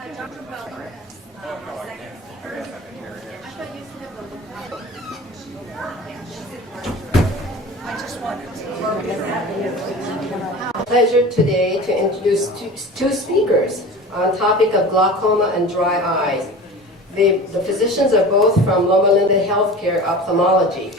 Dr. Weller, second speaker. I thought you said I just wanted to. Pleasure today to introduce two speakers on topic of glaucoma and dry eyes. The physicians are both from Loma Linda Healthcare Ophthalmology.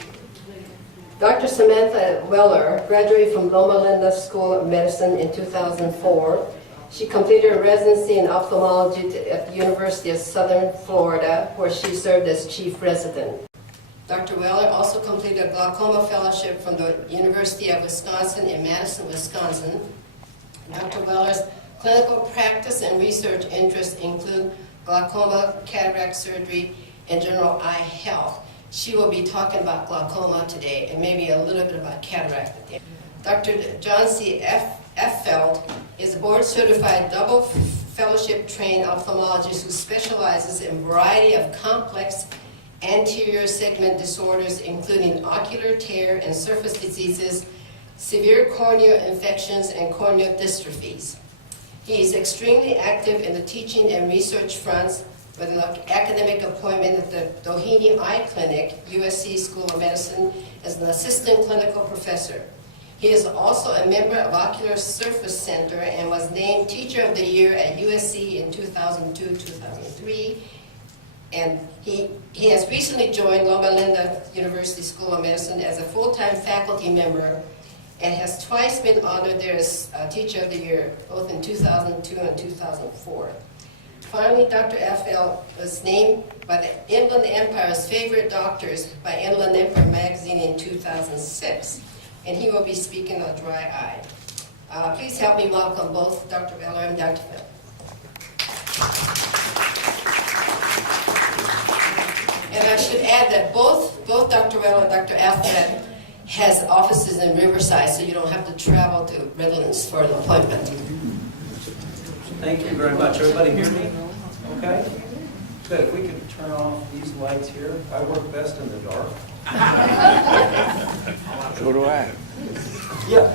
Dr. Samantha Weller graduated from Loma Linda School of Medicine in 2004. She completed a residency in ophthalmology at the University of Southern Florida, where she served as chief resident. Dr. Weller also completed a glaucoma fellowship from the University of Wisconsin in Madison, Wisconsin. Dr. Weller's clinical practice and research interests include glaucoma, cataract surgery, and general eye health. She will be talking about glaucoma today and maybe a little bit about cataract at the end. Dr. John C. Feld is a board-certified double fellowship trained ophthalmologist who specializes in a variety of complex anterior segment disorders, including ocular tear and surface diseases, severe corneal infections, and corneal dystrophies. He is extremely active in the teaching and research fronts with an academic appointment at the Doheny Eye Clinic, USC School of Medicine, as an assistant clinical professor. He is also a member of Ocular Surface Center and was named Teacher of the Year at USC in 2002-2003. And he has recently joined Loma Linda University School of Medicine as a full-time faculty member and has twice been honored there as Teacher of the Year, both in 2002 and 2004. Finally, Dr. F.L. was named by the Inland Empire's Favorite Doctors by Inland Empire magazine in 2006, and he will be speaking on dry eye. Please help me welcome both Dr. Weller and Dr. Phil. And I should add that both Dr. Weller and Dr. F.L. has offices in Riverside, so you don't have to travel to Redlands for an appointment. Thank you very much. Everybody hear me? Okay? Good. If we could turn off these lights here. I work best in the dark. So do I. Yeah.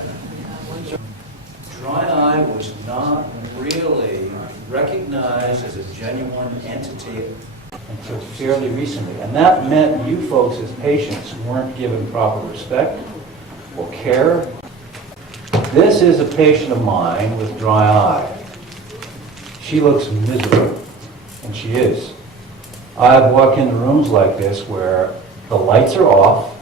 Dry eye was not really recognized as a genuine entity until fairly recently. And that meant you folks as patients weren't given proper respect or care. This is a patient of mine with dry eye. She looks miserable, and she is. I've walked into rooms like this where the lights are off,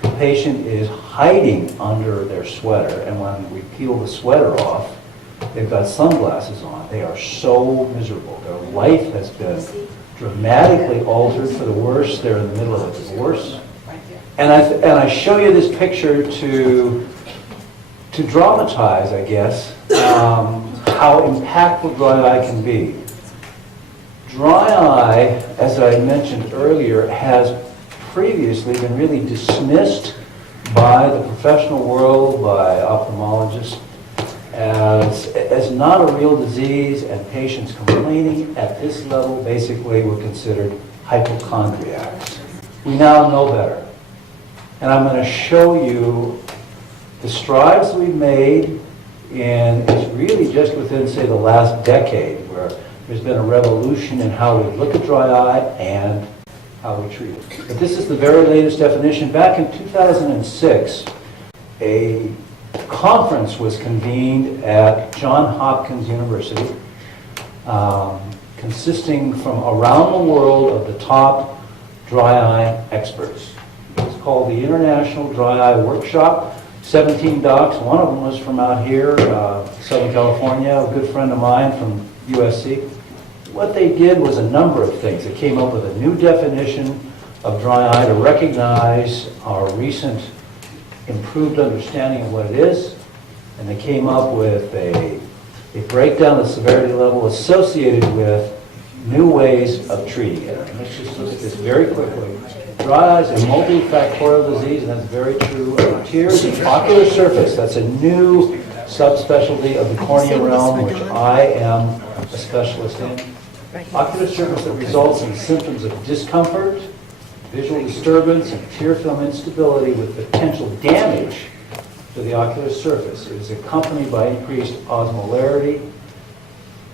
the patient is hiding under their sweater, and when we peel the sweater off, they've got sunglasses on. They are so miserable. Their life has been dramatically altered for the worse. They're in the middle of a divorce. And I show you this picture to dramatize, I guess, how impactful dry eye can be. Dry eye, as I mentioned earlier, has previously been really dismissed by the professional world, by ophthalmologists, as not a real disease, and patients complaining at this level basically were considered hypochondriacs. We now know better. And I'm going to show you the strides we've made, and it's really just within, say, the last decade where there's been a revolution in how we look at dry eye and how we treat it. But this is the very latest definition. Back in 2006, a conference was convened at Johns Hopkins University, consisting from around the world of the top dry eye experts. It's called the International Dry Eye Workshop. 17 docs. One of them was from out here, Southern California, a good friend of mine from USC. What they did was a number of things. They came up with a new definition of dry eye to recognize our recent improved understanding of what it is, and they came up with a breakdown of severity level associated with new ways of treating it. And let's just look at this very quickly. Dry eye is a multifactorial disease, and that's very true. Tears and ocular surface, that's a new subspecialty of the cornea realm, which I am a specialist in. Ocular surface that results in symptoms of discomfort, visual disturbance, and tear film instability with potential damage to the ocular surface. It is accompanied by increased osmolarity,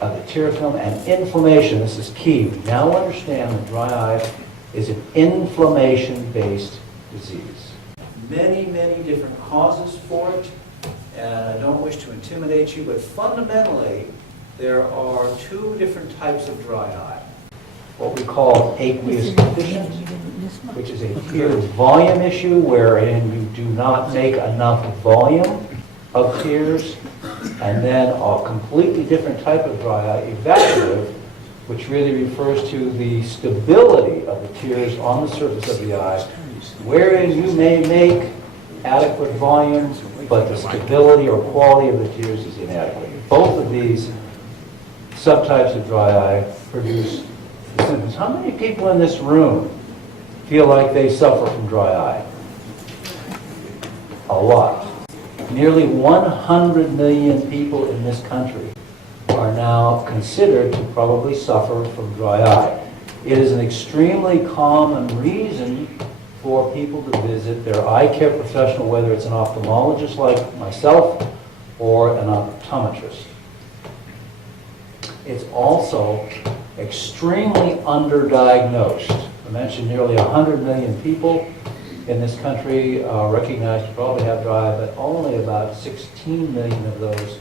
of the tear film and inflammation. This is key. We now understand that dry eye is an inflammation-based disease. Many, many different causes for it, and I don't wish to intimidate you, but fundamentally, there are two different types of dry eye. What we call aqueous deficient, which is a tear volume issue wherein you do not make enough volume of tears, and then a completely different type of dry eye, evaporative, which really refers to the stability of the tears on the surface of the eye, wherein you may make adequate volume, but the stability or quality of the tears is inadequate. Both of these subtypes of dry eye produce the symptoms. How many people in this room feel like they suffer from dry eye? A lot. Nearly 100 million people in this country are now considered to probably suffer from dry eye. It is an extremely common reason for people to visit their eye care professional, whether it's an ophthalmologist like myself or an optometrist. It's also extremely underdiagnosed. I mentioned nearly 100 million people in this country are recognized to probably have dry eye, but only about 16 million of those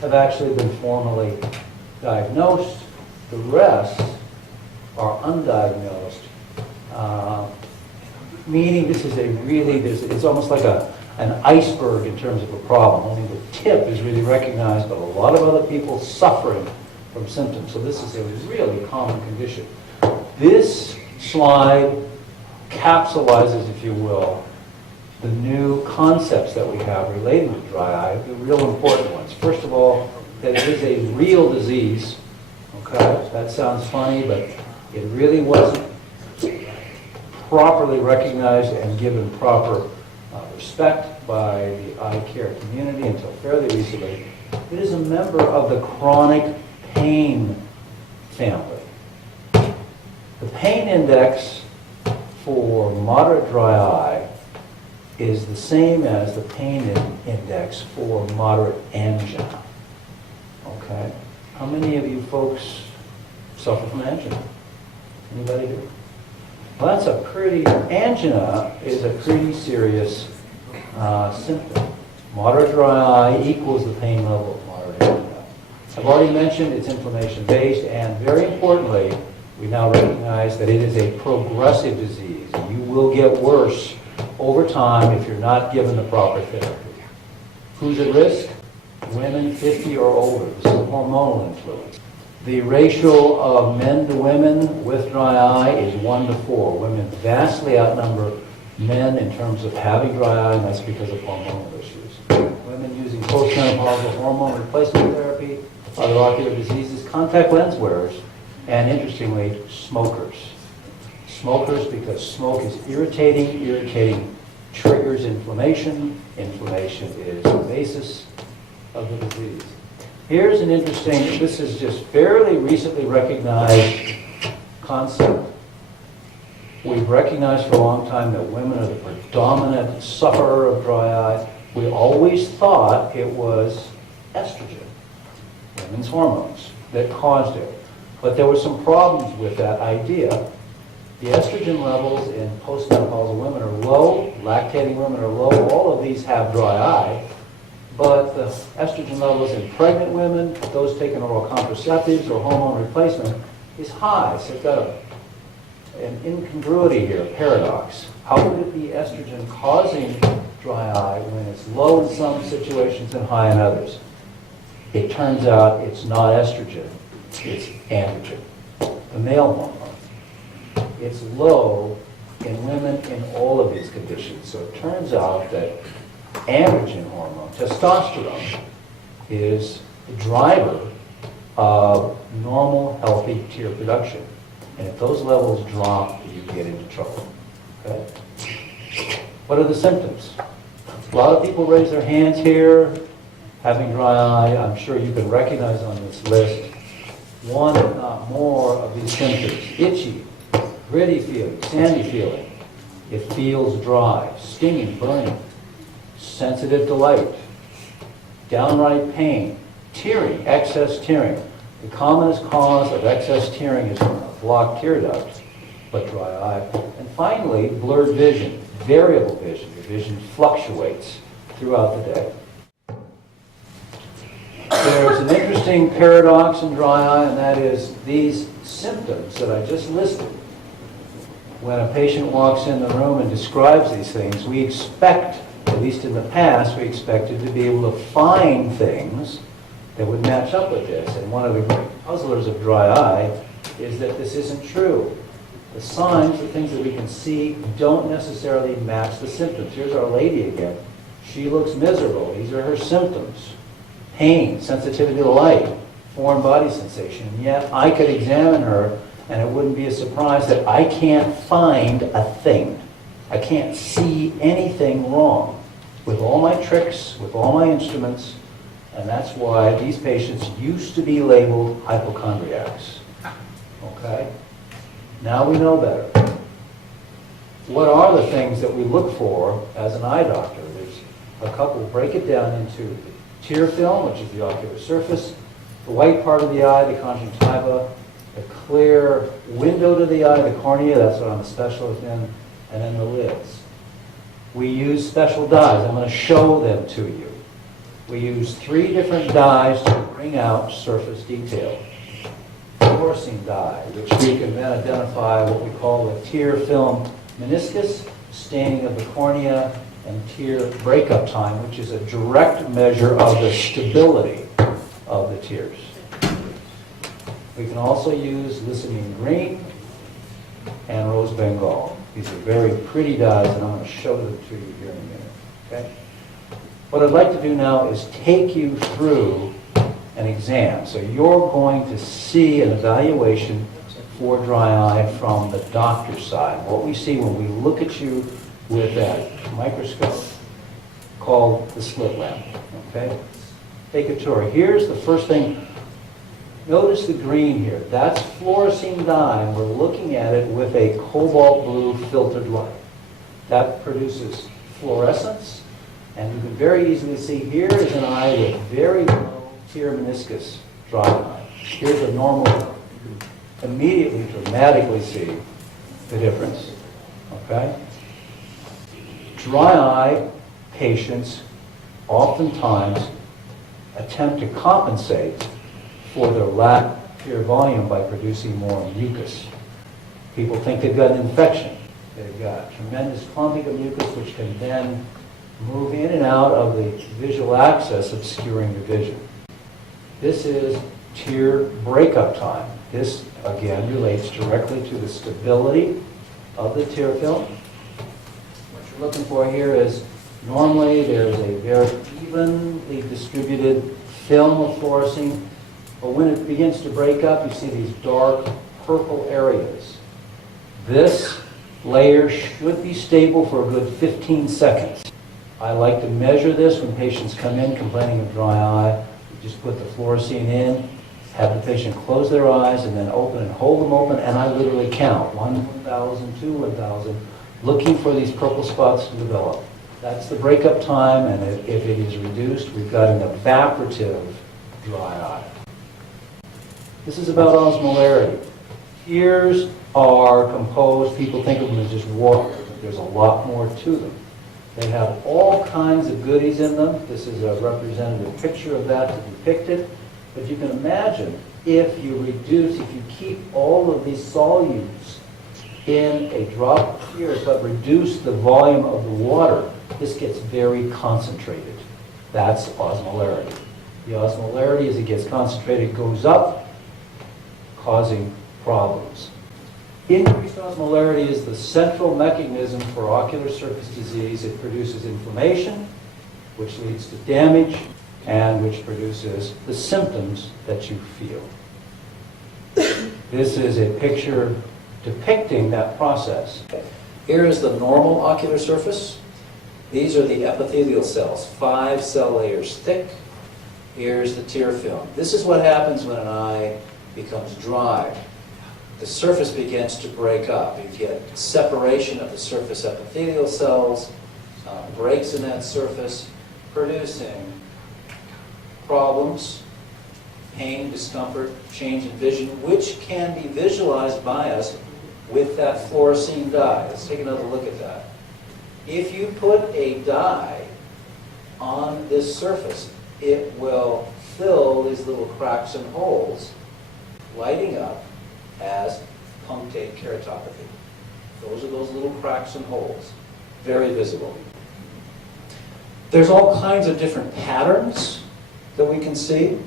have actually been formally diagnosed. The rest are undiagnosed, meaning this is it's almost like an iceberg in terms of a problem. Only the tip is really recognized, but a lot of other people suffering from symptoms. So this is a really common condition. This slide capsulizes, if you will, the new concepts that we have relating to dry eye, the real important ones. First of all, that it is a real disease. Okay, that sounds funny, but it really wasn't properly recognized and given proper respect by the eye care community until fairly recently. It is a member of the chronic pain family. The pain index for moderate dry eye is the same as the pain index for moderate angina. Okay? How many of you folks suffer from angina? Anybody do? Well, that's angina is a pretty serious symptom. Moderate dry eye equals the pain level of moderate angina. I've already mentioned it's inflammation-based, and very importantly, we now recognize that it is a progressive disease. You will get worse over time if you're not given the proper therapy. Who's at risk? Women 50 or older. This is a hormonal influence. The ratio of men to women with dry eye is 1 to 4. Women vastly outnumber men in terms of having dry eye, and that's because of hormonal issues. Women using postmenopausal hormone replacement therapy, other ocular diseases, contact lens wearers, and interestingly, smokers. Smokers, because smoke is irritating. Irritating triggers inflammation. Inflammation is the basis of the disease. Here's an interesting, this is just fairly recently recognized concept. We've recognized for a long time that women are the predominant sufferer of dry eye. We always thought it was estrogen, women's hormones, that caused it. But there were some problems with that idea. The estrogen levels in postmenopausal women are low, lactating women are low. All of these have dry eye. But the estrogen levels in pregnant women, those taking oral contraceptives or hormone replacement, is high. So you've got an incongruity here, a paradox. How could it be estrogen causing dry eye when it's low in some situations and high in others? It turns out it's not estrogen, it's androgen, the male hormone. It's low in women in all of these conditions. So it turns out that androgen hormone, testosterone, is the driver of normal, healthy tear production. And if those levels drop, you get into trouble. Okay? What are the symptoms? A lot of people raise their hands here, having dry eye. I'm sure you can recognize on this list one, if not more, of these symptoms. Itchy, gritty feeling, sandy feeling. It feels dry, stinging, burning, sensitive to light, downright pain, tearing, excess tearing. The commonest cause of excess tearing is from a blocked tear duct, but dry eye. And finally, blurred vision, variable vision. Your vision fluctuates throughout the day. There's an interesting paradox in dry eye, and that is these symptoms that I just listed. When a patient walks in the room and describes these things, we expect, at least in the past, we expected to be able to find things that would match up with this. And one of the great puzzlers of dry eye is that this isn't true. The signs, the things that we can see, don't necessarily match the symptoms. Here's Our Lady again. She looks miserable. These are her symptoms. Pain, sensitivity to light, foreign body sensation. And yet I could examine her and it wouldn't be a surprise that I can't find a thing. I can't see anything wrong with all my tricks, with all my instruments, and that's why these patients used to be labeled hypochondriacs. Okay? Now we know better. What are the things that we look for as an eye doctor? There's a couple. Break it down into tear film, which is the ocular surface, the white part of the eye, the conjunctiva, the clear window to the eye, the cornea, that's what I'm a specialist in, and then the lids. We use special dyes. I'm going to show them to you. We use 3 different dyes to bring out surface detail. Fluorescein dye, which we can then identify what we call the tear film meniscus, staining of the cornea, and tear breakup time, which is a direct measure of the stability of the tears. We can also use lissamine green and rose bengal. These are very pretty dyes, and I'm going to show them to you here in a minute. Okay? What I'd like to do now is take you through an exam. So you're going to see an evaluation for dry eye from the doctor's side. What we see when we look at you with that microscope called the slit lamp. Okay? Take a tour. Here's the first thing. Notice the green here. That's fluorescein dye, and we're looking at it with a cobalt blue filtered light. That produces fluorescence, and you can very easily see here is an eye with very low tear meniscus dry eye. Here's a normal one. You can immediately, dramatically see the difference. Okay? Dry eye patients oftentimes attempt to compensate for their lack of tear volume by producing more mucus. People think they've got an infection. They've got tremendous clumping of mucus which can then move in and out of the visual axis, obscuring the vision. This is tear breakup time. This, again, relates directly to the stability of the tear film. What you're looking for here is, normally there's a very evenly distributed film of fluorescein, but when it begins to break up, you see these dark purple areas. This layer should be stable for a good 15 seconds. I like to measure this when patients come in complaining of dry eye. You just put the fluorescein in, have the patient close their eyes, and then open and hold them open, and I literally count 1,000, 2, 1,000, looking for these purple spots to develop. That's the breakup time, and if it is reduced, we've got an evaporative dry eye. This is about osmolarity. Tears are composed, people think of them as just water. There's a lot more to them. They have all kinds of goodies in them. This is a representative picture of that to depict it. But you can imagine if you keep all of these solutes in a drop of tears, but reduce the volume of the water, this gets very concentrated. That's osmolarity. The osmolarity, as it gets concentrated, goes up, causing problems. Increased osmolarity is the central mechanism for ocular surface disease. It produces inflammation, which leads to damage, and which produces the symptoms that you feel. This is a picture depicting that process. Here is the normal ocular surface. These are the epithelial cells, 5 cell layers thick. Here's the tear film. This is what happens when an eye becomes dry. The surface begins to break up. You get separation of the surface epithelial cells, breaks in that surface, producing problems, pain, discomfort, change in vision, which can be visualized by us with that fluorescein dye. Let's take another look at that. If you put a dye on this surface, it will fill these little cracks and holes, lighting up as punctate keratopathy. Those are those little cracks and holes, very visible. There's all kinds of different patterns that we can see.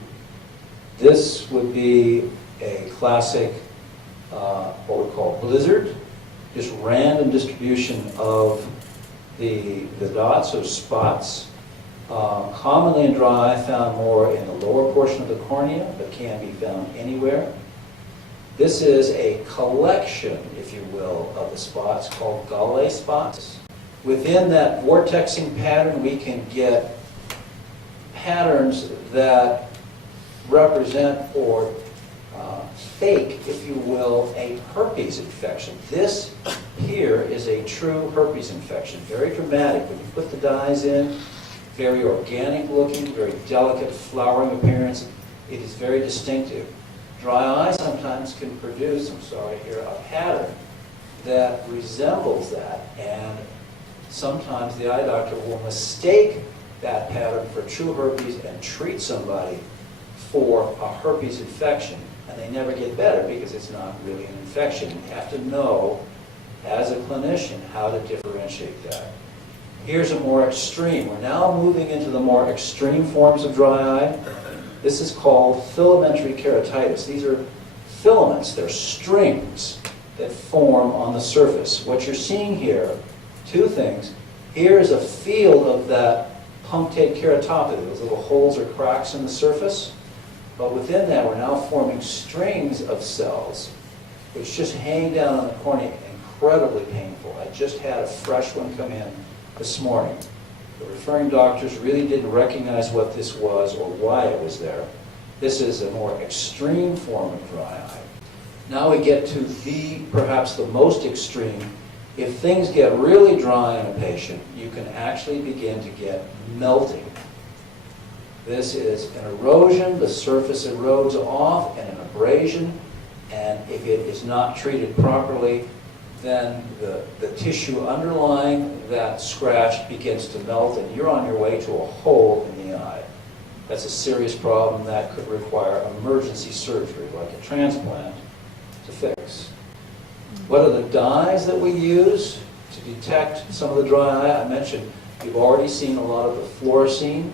This would be a classic, what we call blizzard, just random distribution of the dots or spots. Commonly in dry eye, found more in the lower portion of the cornea, but can be found anywhere. This is a collection, if you will, of the spots called Gale spots. Within that vortexing pattern, we can get patterns that represent or fake, if you will, a herpes infection. This here is a true herpes infection, very dramatic. When you put the dyes in, very organic looking, very delicate flowering appearance. It is very distinctive. Dry eye sometimes can produce, I'm sorry here, a pattern that resembles that, and sometimes the eye doctor will mistake that pattern for true herpes and treat somebody for a herpes infection, and they never get better because it's not really an infection. You have to know, as a clinician, how to differentiate that. Here's a more extreme. We're now moving into the more extreme forms of dry eye. This is called filamentary keratitis. These are filaments, they're strings that form on the surface. What you're seeing here, two things. Here is a field of that punctate keratopathy, those little holes or cracks in the surface. But within that, we're now forming strings of cells which just hang down on the cornea, incredibly painful. I just had a fresh one come in this morning. The referring doctors really didn't recognize what this was or why it was there. This is a more extreme form of dry eye. Now we get to perhaps the most extreme. If things get really dry in a patient, you can actually begin to get melting. This is an erosion. The surface erodes off, and an abrasion. And if it is not treated properly, then the tissue underlying that scratch begins to melt, and you're on your way to a hole in the eye. That's a serious problem that could require emergency surgery, like a transplant, to fix. What are the dyes that we use to detect some of the dry eye? I mentioned you've already seen a lot of the fluorescein.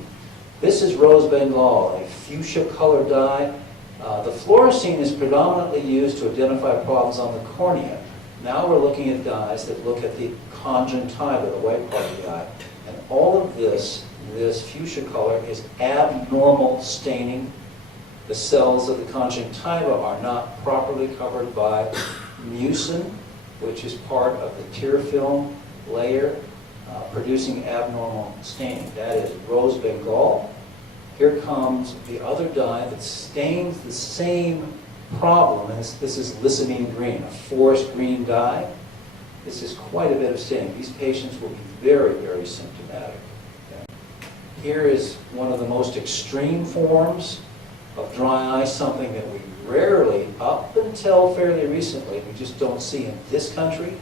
This is rose bengal, a fuchsia-colored dye. The fluorescein is predominantly used to identify problems on the cornea. Now we're looking at dyes that look at the conjunctiva, the white part of the eye. And all of this fuchsia color is abnormal staining. The cells of the conjunctiva are not properly covered by mucin, which is part of the tear film layer, producing abnormal staining. That is rose bengal. Here comes the other dye that stains the same problem, and this is lissamine green, a forest green dye. This is quite a bit of staining. These patients will be very, very symptomatic. Okay? Here is one of the most extreme forms of dry eye, something that we rarely, up until fairly recently, we just don't see in this country.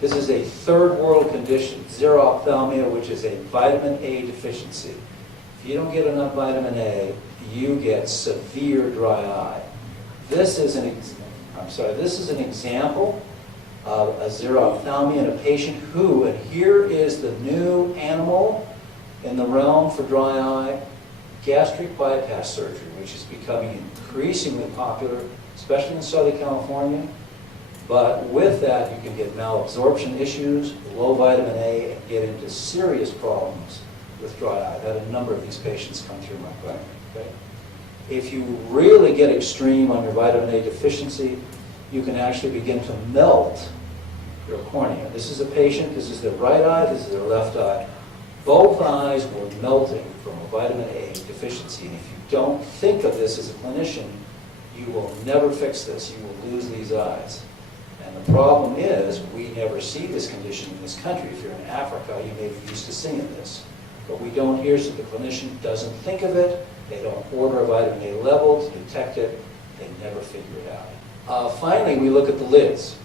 This is a third world condition, xerophthalmia, which is a vitamin A deficiency. If you don't get enough vitamin A, you get severe dry eye. This is an example of a xerophthalmia in a patient who, and here is the new animal in the realm for dry eye, gastric bypass surgery, which is becoming increasingly popular, especially in Southern California. But with that, you can get malabsorption issues, low vitamin A, and get into serious problems with dry eye. I've had a number of these patients come through my clinic. Okay? If you really get extreme on your vitamin A deficiency, you can actually begin to melt your cornea. This is a patient, this is their right eye, this is their left eye. Both eyes were melting from a vitamin A deficiency. And if you don't think of this as a clinician, you will never fix this. You will lose these eyes. And the problem is, we never see this condition in this country. If you're in Africa, you may be used to seeing this. But we don't here, so the clinician doesn't think of it, They don't order a vitamin A level to detect it. They never figure it out. Finally, we look at the lids.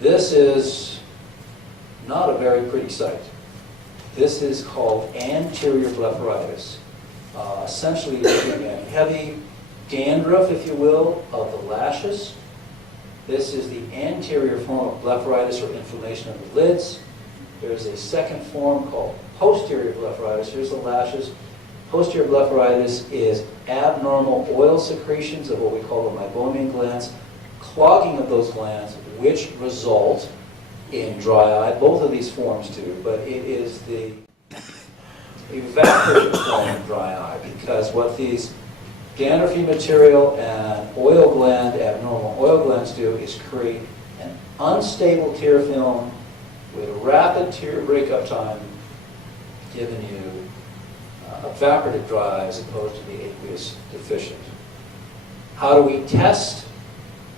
This is not a very pretty sight. This is called anterior blepharitis. Essentially looking at heavy dandruff, if you will, of the lashes. This is the anterior form of blepharitis or inflammation of the lids. There's a second form called posterior blepharitis. Here's the lashes. Posterior blepharitis is abnormal oil secretions of what we call the meibomian glands, clogging of those glands, which result in dry eye. Both of these forms do, but it is the evaporative form of dry eye, because what these dandruffy material and oil gland, abnormal oil glands do is create an unstable tear film with rapid tear breakup time, giving you evaporative dry eye as opposed to the aqueous deficient. How do we test?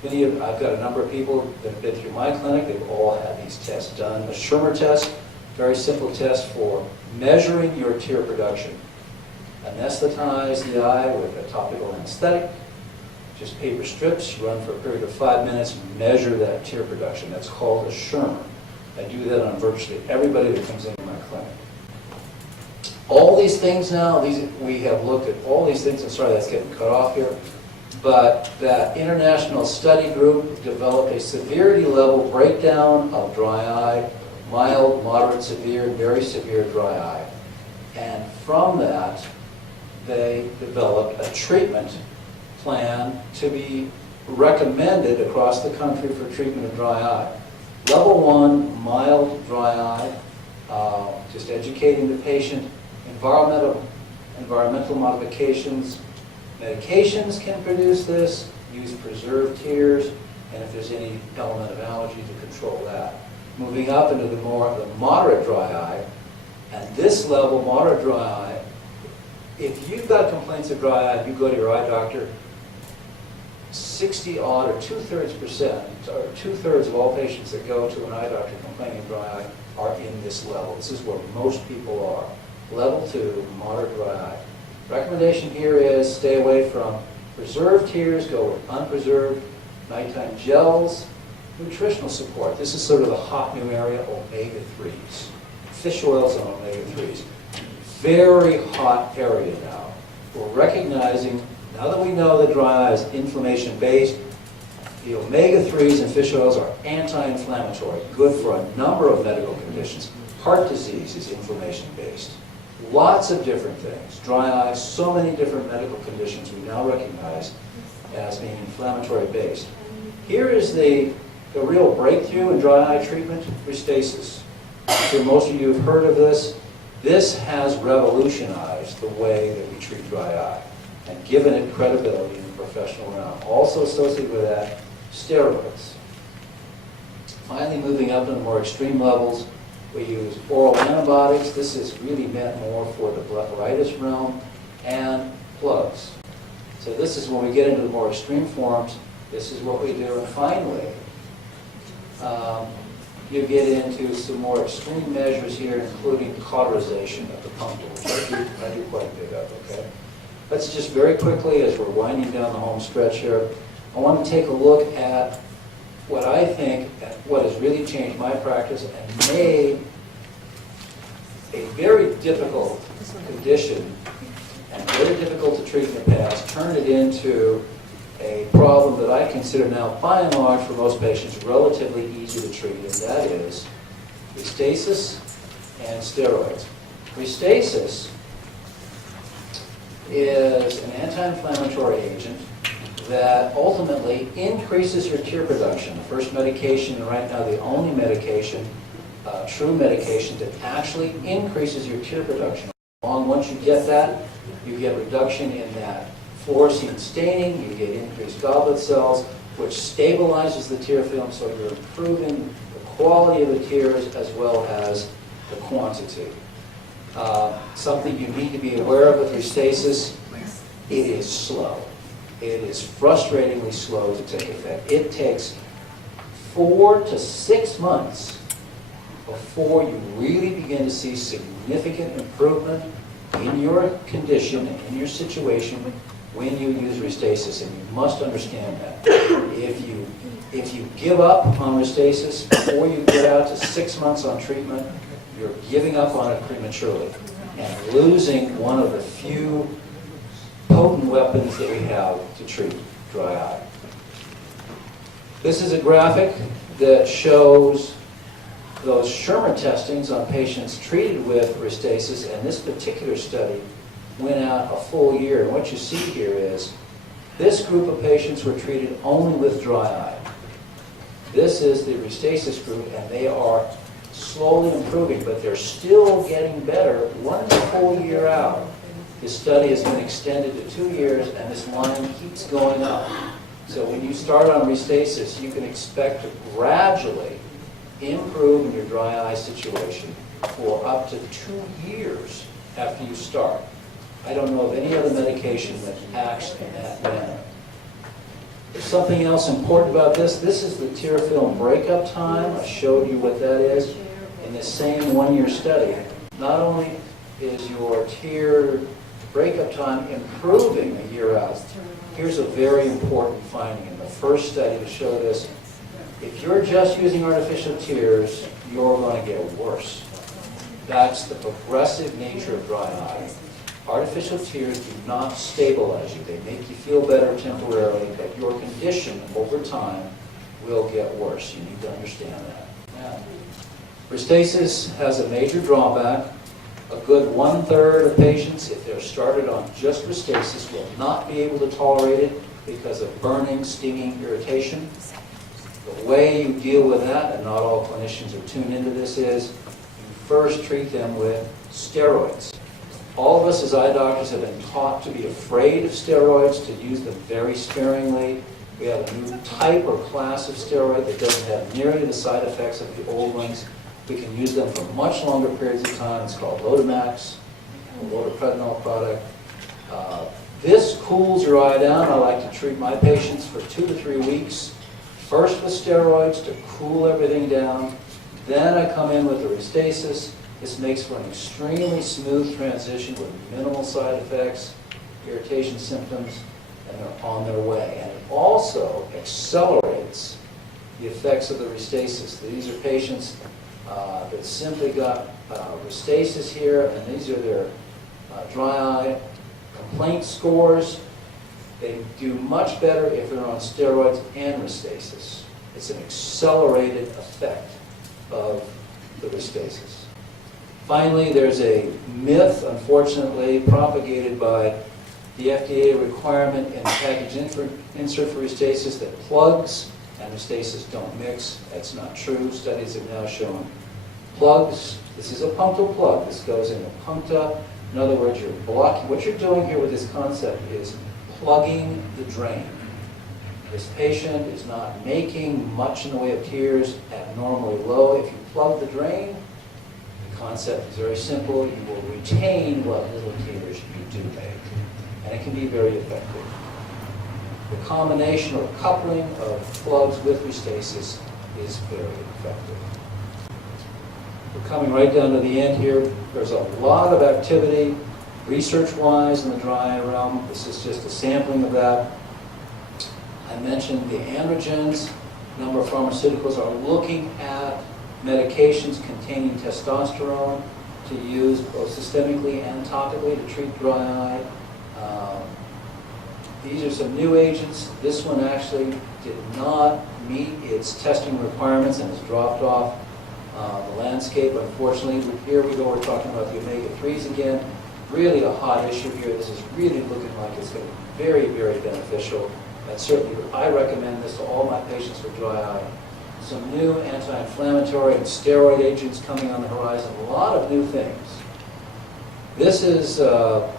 I've got a number of people that have been through my clinic. They've all had these tests done. The Schirmer test, very simple test for measuring your tear production. Anesthetize the eye with a topical anesthetic. Just paper strips, run for a period of 5 minutes, measure that tear production. That's called a Schirmer. I do that on virtually everybody that comes into my clinic. All these things now, we have looked at all these things. I'm sorry that's getting cut off here. But that international study group developed a severity level breakdown of dry eye, mild, moderate, severe, very severe dry eye. And from that, they developed a treatment plan to be recommended across the country for treatment of dry eye. Level 1, mild dry eye, just educating the patient. Environmental modifications. Medications can produce this. Use preserved tears, and if there's any element of allergy, to control that. Moving up into the moderate dry eye, and this level, moderate dry eye, if you've got complaints of dry eye, you go to your eye doctor, 60-odd or 2/3%, or 2/3 of all patients that go to an eye doctor complaining of dry eye are in this level. This is where most people are. Level 2, moderate dry eye. Recommendation here is stay away from preserved tears, go with unpreserved nighttime gels. Nutritional support. This is sort of the hot new area, omega-3s. Fish oils and omega-3s. Very hot area now. We're recognizing, now that we know that dry eye is inflammation-based, the omega-3s and fish oils are anti-inflammatory, good for a number of medical conditions. Heart disease is inflammation-based. Lots of different things. Dry eye, so many different medical conditions we now recognize as being inflammatory-based. Here is the real breakthrough in dry eye treatment, Restasis. I'm sure most of you have heard of this. This has revolutionized the way that we treat dry eye and given it credibility in the professional realm. Also associated with that, steroids. Finally, moving up to the more extreme levels, we use oral antibiotics. This is really meant more for the blepharitis realm, and plugs. So this is when we get into the more extreme forms, this is what we do. And finally, you get into some more extreme measures here, including cauterization of the punctum, which I do quite a bit of, okay? Let's just very quickly, as we're winding down the home stretch here, I want to take a look at what I think, what has really changed my practice and made a very difficult condition and very difficult to treat in the past, turned it into a problem that I consider now, by and large, for most patients, relatively easy to treat, and that is Restasis and steroids. Restasis is an anti-inflammatory agent that ultimately increases your tear production. The first medication, and right now the only medication, true medication, that actually increases your tear production. Once you get that, you get reduction in that fluorescein staining, you get increased goblet cells, which stabilizes the tear film, so you're improving the quality of the tears as well as the quantity. Something you need to be aware of with Restasis, it is slow. It is frustratingly slow to take effect. It takes 4 to 6 months before you really begin to see significant improvement in your condition, in your situation, when you use Restasis, and you must understand that. If you give up on Restasis before you get out to 6 months on treatment, you're giving up on it prematurely and losing one of the few potent weapons that we have to treat dry eye. This is a graphic that shows those Schirmer testings on patients treated with Restasis, and this particular study went out a full year. And what you see here is this group of patients were treated only with dry eye. This is the Restasis group, and they are slowly improving, but they're still getting better 1 full year out. This study has been extended to 2 years, and this line keeps going up. So when you start on Restasis, you can expect to gradually improve in your dry eye situation for up to 2 years after you start. I don't know of any other medication that acts in that manner. There's something else important about this. This is the tear film breakup time. I showed you what that is in the same 1 year study. Not only is your tear breakup time improving a year out, here's a very important finding in the first study to show this. If you're just using artificial tears, you're going to get worse. That's the progressive nature of dry eye. Artificial tears do not stabilize you. They make you feel better temporarily, but your condition over time will get worse. You need to understand that. Now, Restasis has a major drawback. A good 1/3 of patients, if they're started on just Restasis, will not be able to tolerate it because of burning, stinging, irritation. The way you deal with that, and not all clinicians are tuned into this, is you first treat them with steroids. All of us as eye doctors have been taught to be afraid of steroids, to use them very sparingly. We have a new type or class of steroid that doesn't have nearly the side effects of the old ones. We can use them for much longer periods of time. It's called Lotemax, a loteprednol product. This cools your eye down. I like to treat my patients for 2 to 3 weeks, first with steroids to cool everything down. Then I come in with the Restasis. This makes for an extremely smooth transition with minimal side effects, irritation symptoms, and they're on their way. And it also accelerates the effects of the Restasis. These are patients that simply got Restasis here, and these are their dry eye complaint scores. They do much better if they're on steroids and Restasis. It's an accelerated effect of the Restasis. Finally, there's a myth, unfortunately, propagated by the FDA requirement in the package insert for Restasis that plugs and Restasis don't mix. That's not true. Studies have now shown plugs. This is a punctal plug. This goes in a puncta. In other words, you're blocking. What you're doing here with this concept is plugging the drain. This patient is not making much in the way of tears at normally low. If you plug the drain, the concept is very simple. You will retain what little tears you do make. And it can be very effective. The combination or coupling of plugs with Restasis is very effective. We're coming right down to the end here. There's a lot of activity research-wise in the dry eye realm. This is just a sampling of that. I mentioned the androgens. A number of pharmaceuticals are looking at medications containing testosterone to use both systemically and topically to treat dry eye. These are some new agents. This one actually did not meet its testing requirements and has dropped off the landscape, unfortunately. Here we go, we're talking about the omega-3s again. Really a hot issue here. This is really looking like it's going to be very, very beneficial. And certainly I recommend this to all my patients for dry eye. Some new anti-inflammatory and steroid agents coming on the horizon. A lot of new things. This is a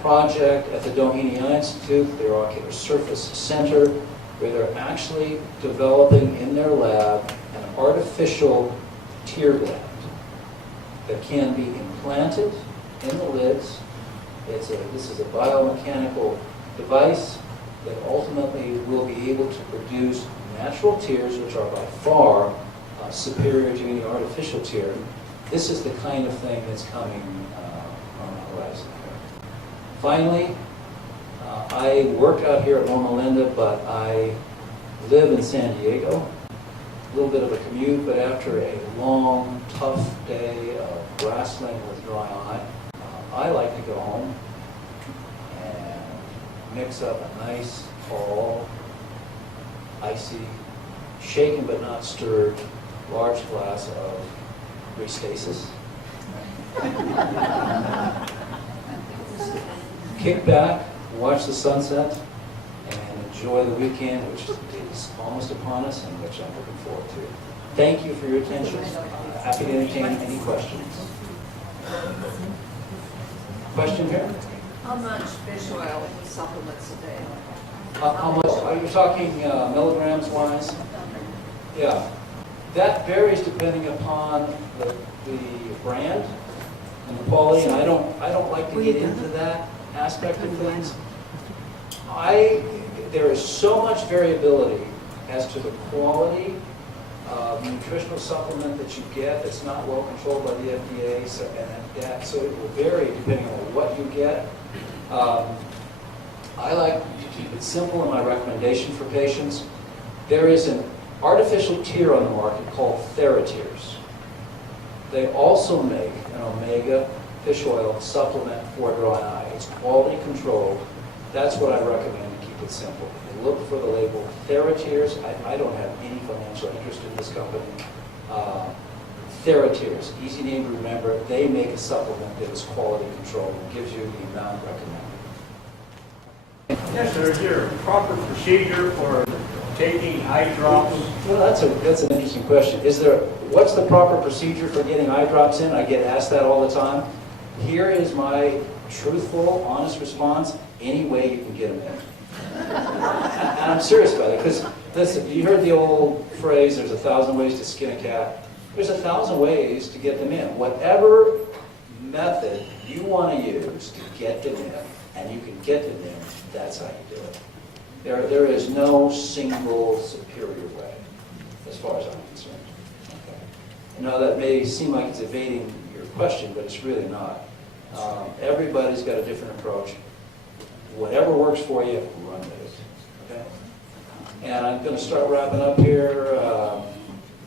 project at the Doheny Eye Institute, their Ocular Surface Center, where they're actually developing in their lab an artificial tear gland that can be implanted in the lids. This is a biomechanical device that ultimately will be able to produce natural tears, which are by far superior to any artificial tear. This is the kind of thing that's coming on the Finally, I work out here at Loma Linda, but I live in San Diego. A little bit of a commute, but after a long, tough day of wrestling with dry eye, I like to go home and mix up a nice, tall, icy, shaken but not stirred, large glass of Restasis. Kick back, watch the sunset, and enjoy the weekend, which is almost upon us and which I'm looking forward to. Thank you for your attention. Happy to entertain any questions. Question here? How much fish oil supplements a day? How much, are you talking milligrams wise? Yeah, that varies depending upon the brand and the quality, and I don't like to get into that aspect of things. There is so much variability as to the quality of nutritional supplement that you get that's not well controlled by the FDA, so it will vary depending on what you get. I like to keep it simple in my recommendation for patients. There is an artificial tear on the market called TheraTears. They also make an omega fish oil supplement for dry eye. It's quality controlled. That's what I recommend to keep it simple. You look for the label TheraTears. I don't have any financial interest in this company. TheraTears, easy name to remember. They make a supplement that is quality controlled and gives you the amount recommended. Yes, sir. Is there a proper procedure for taking eye drops? Well, that's an interesting question. What's the proper procedure for getting eye drops in? I get asked that all the time. Here is my truthful, honest response. Any way you can get them in. And I'm serious about it, because listen, you heard the old phrase, there's 1,000 ways to skin a cat. There's 1,000 ways to get them in. Whatever method you want to use to get them in, and you can get them in, that's how you do it. There is no single superior way, as far as I'm concerned. Okay. I know that may seem like it's evading your question, but it's really not. Everybody's got a different approach. Whatever works for you, run with it. Okay? And I'm going to start wrapping up here.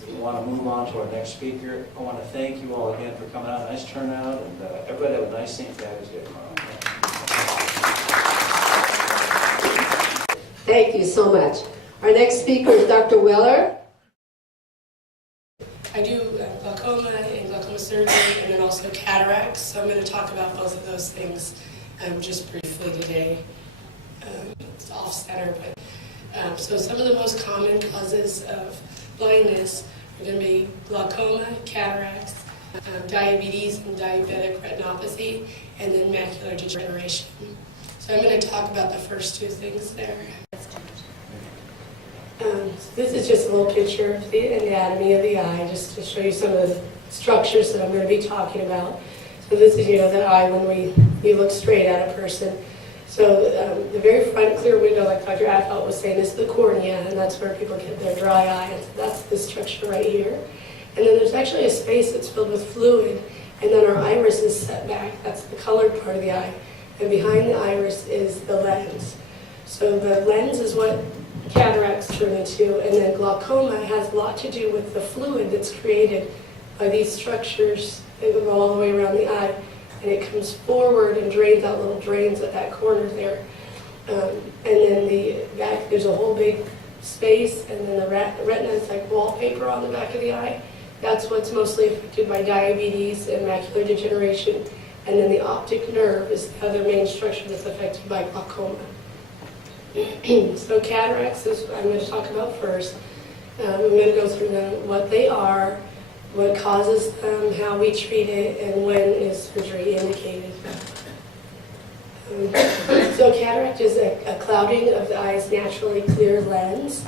We want to move on to our next speaker. I want to thank you all again for coming out. Nice turnout, and everybody have a nice St. Patty's Day tomorrow. Thank you so much. Our next speaker is Dr. Weller. I do glaucoma and glaucoma surgery, and then also cataracts. So I'm going to talk about both of those things just briefly today. It's off center, but so some of the most common causes of blindness are going to be glaucoma, cataracts, diabetes and diabetic retinopathy, and then macular degeneration. So I'm going to talk about the first two things there. This is just a little picture of the anatomy of the eye, just to show you some of the structures that I'm going to be talking about. So this is, the eye when you look straight at a person. So the very front clear window, like Dr. Affeldt was saying, is the cornea, and that's where people get their dry eye. And so that's this structure right here. And then there's actually a space that's filled with fluid, and then our iris is set back. That's the colored part of the eye. And behind the iris is the lens. So the lens is what cataracts turn into, and then glaucoma has a lot to do with the fluid that's created by these structures that go all the way around the eye, and it comes forward and drains out little drains at that corner there. And then the back, there's a whole big space, and then the retina is like wallpaper on the back of the eye. That's what's mostly affected by diabetes and macular degeneration. And then the optic nerve is the other main structure that's affected by glaucoma. So cataracts is what I'm going to talk about first. I'm going to go through what they are, what causes them, how we treat it, and when is surgery indicated. So cataract is a clouding of the eye's naturally clear lens.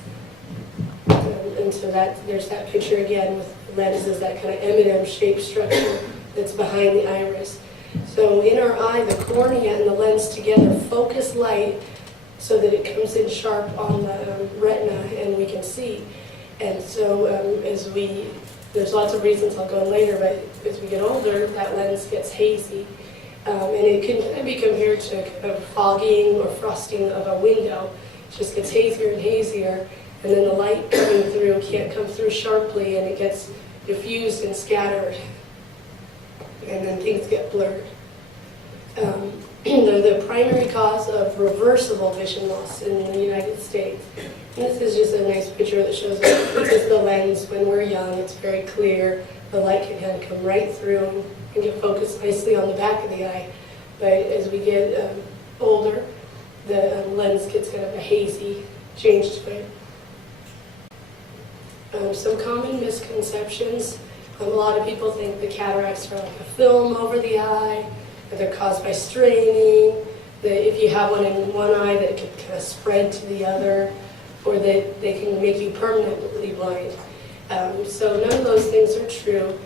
And so there's that picture again with lenses, that kind of M&M-shaped structure that's behind the iris. So in our eye, the cornea and the lens together focus light so that it comes in sharp on the retina and we can see. And so there's lots of reasons I'll go in later, but as we get older, that lens gets hazy. And it can be compared to kind of fogging or frosting of a window. It just gets hazier and hazier, and then the light coming through can't come through sharply, and it gets diffused and scattered, and then things get blurred. They're the primary cause of reversible vision loss in the United States. And this is just a nice picture that shows this is the lens when we're young. It's very clear. The light can kind of come right through and get focused nicely on the back of the eye. But as we get older, the lens gets kind of a hazy change to it. Some common misconceptions. A lot of people think the cataracts are like a film over the eye, that they're caused by straining, that if you have one in one eye that it can kind of spread to the other, or that they can make you permanently blind. So none of those things are true.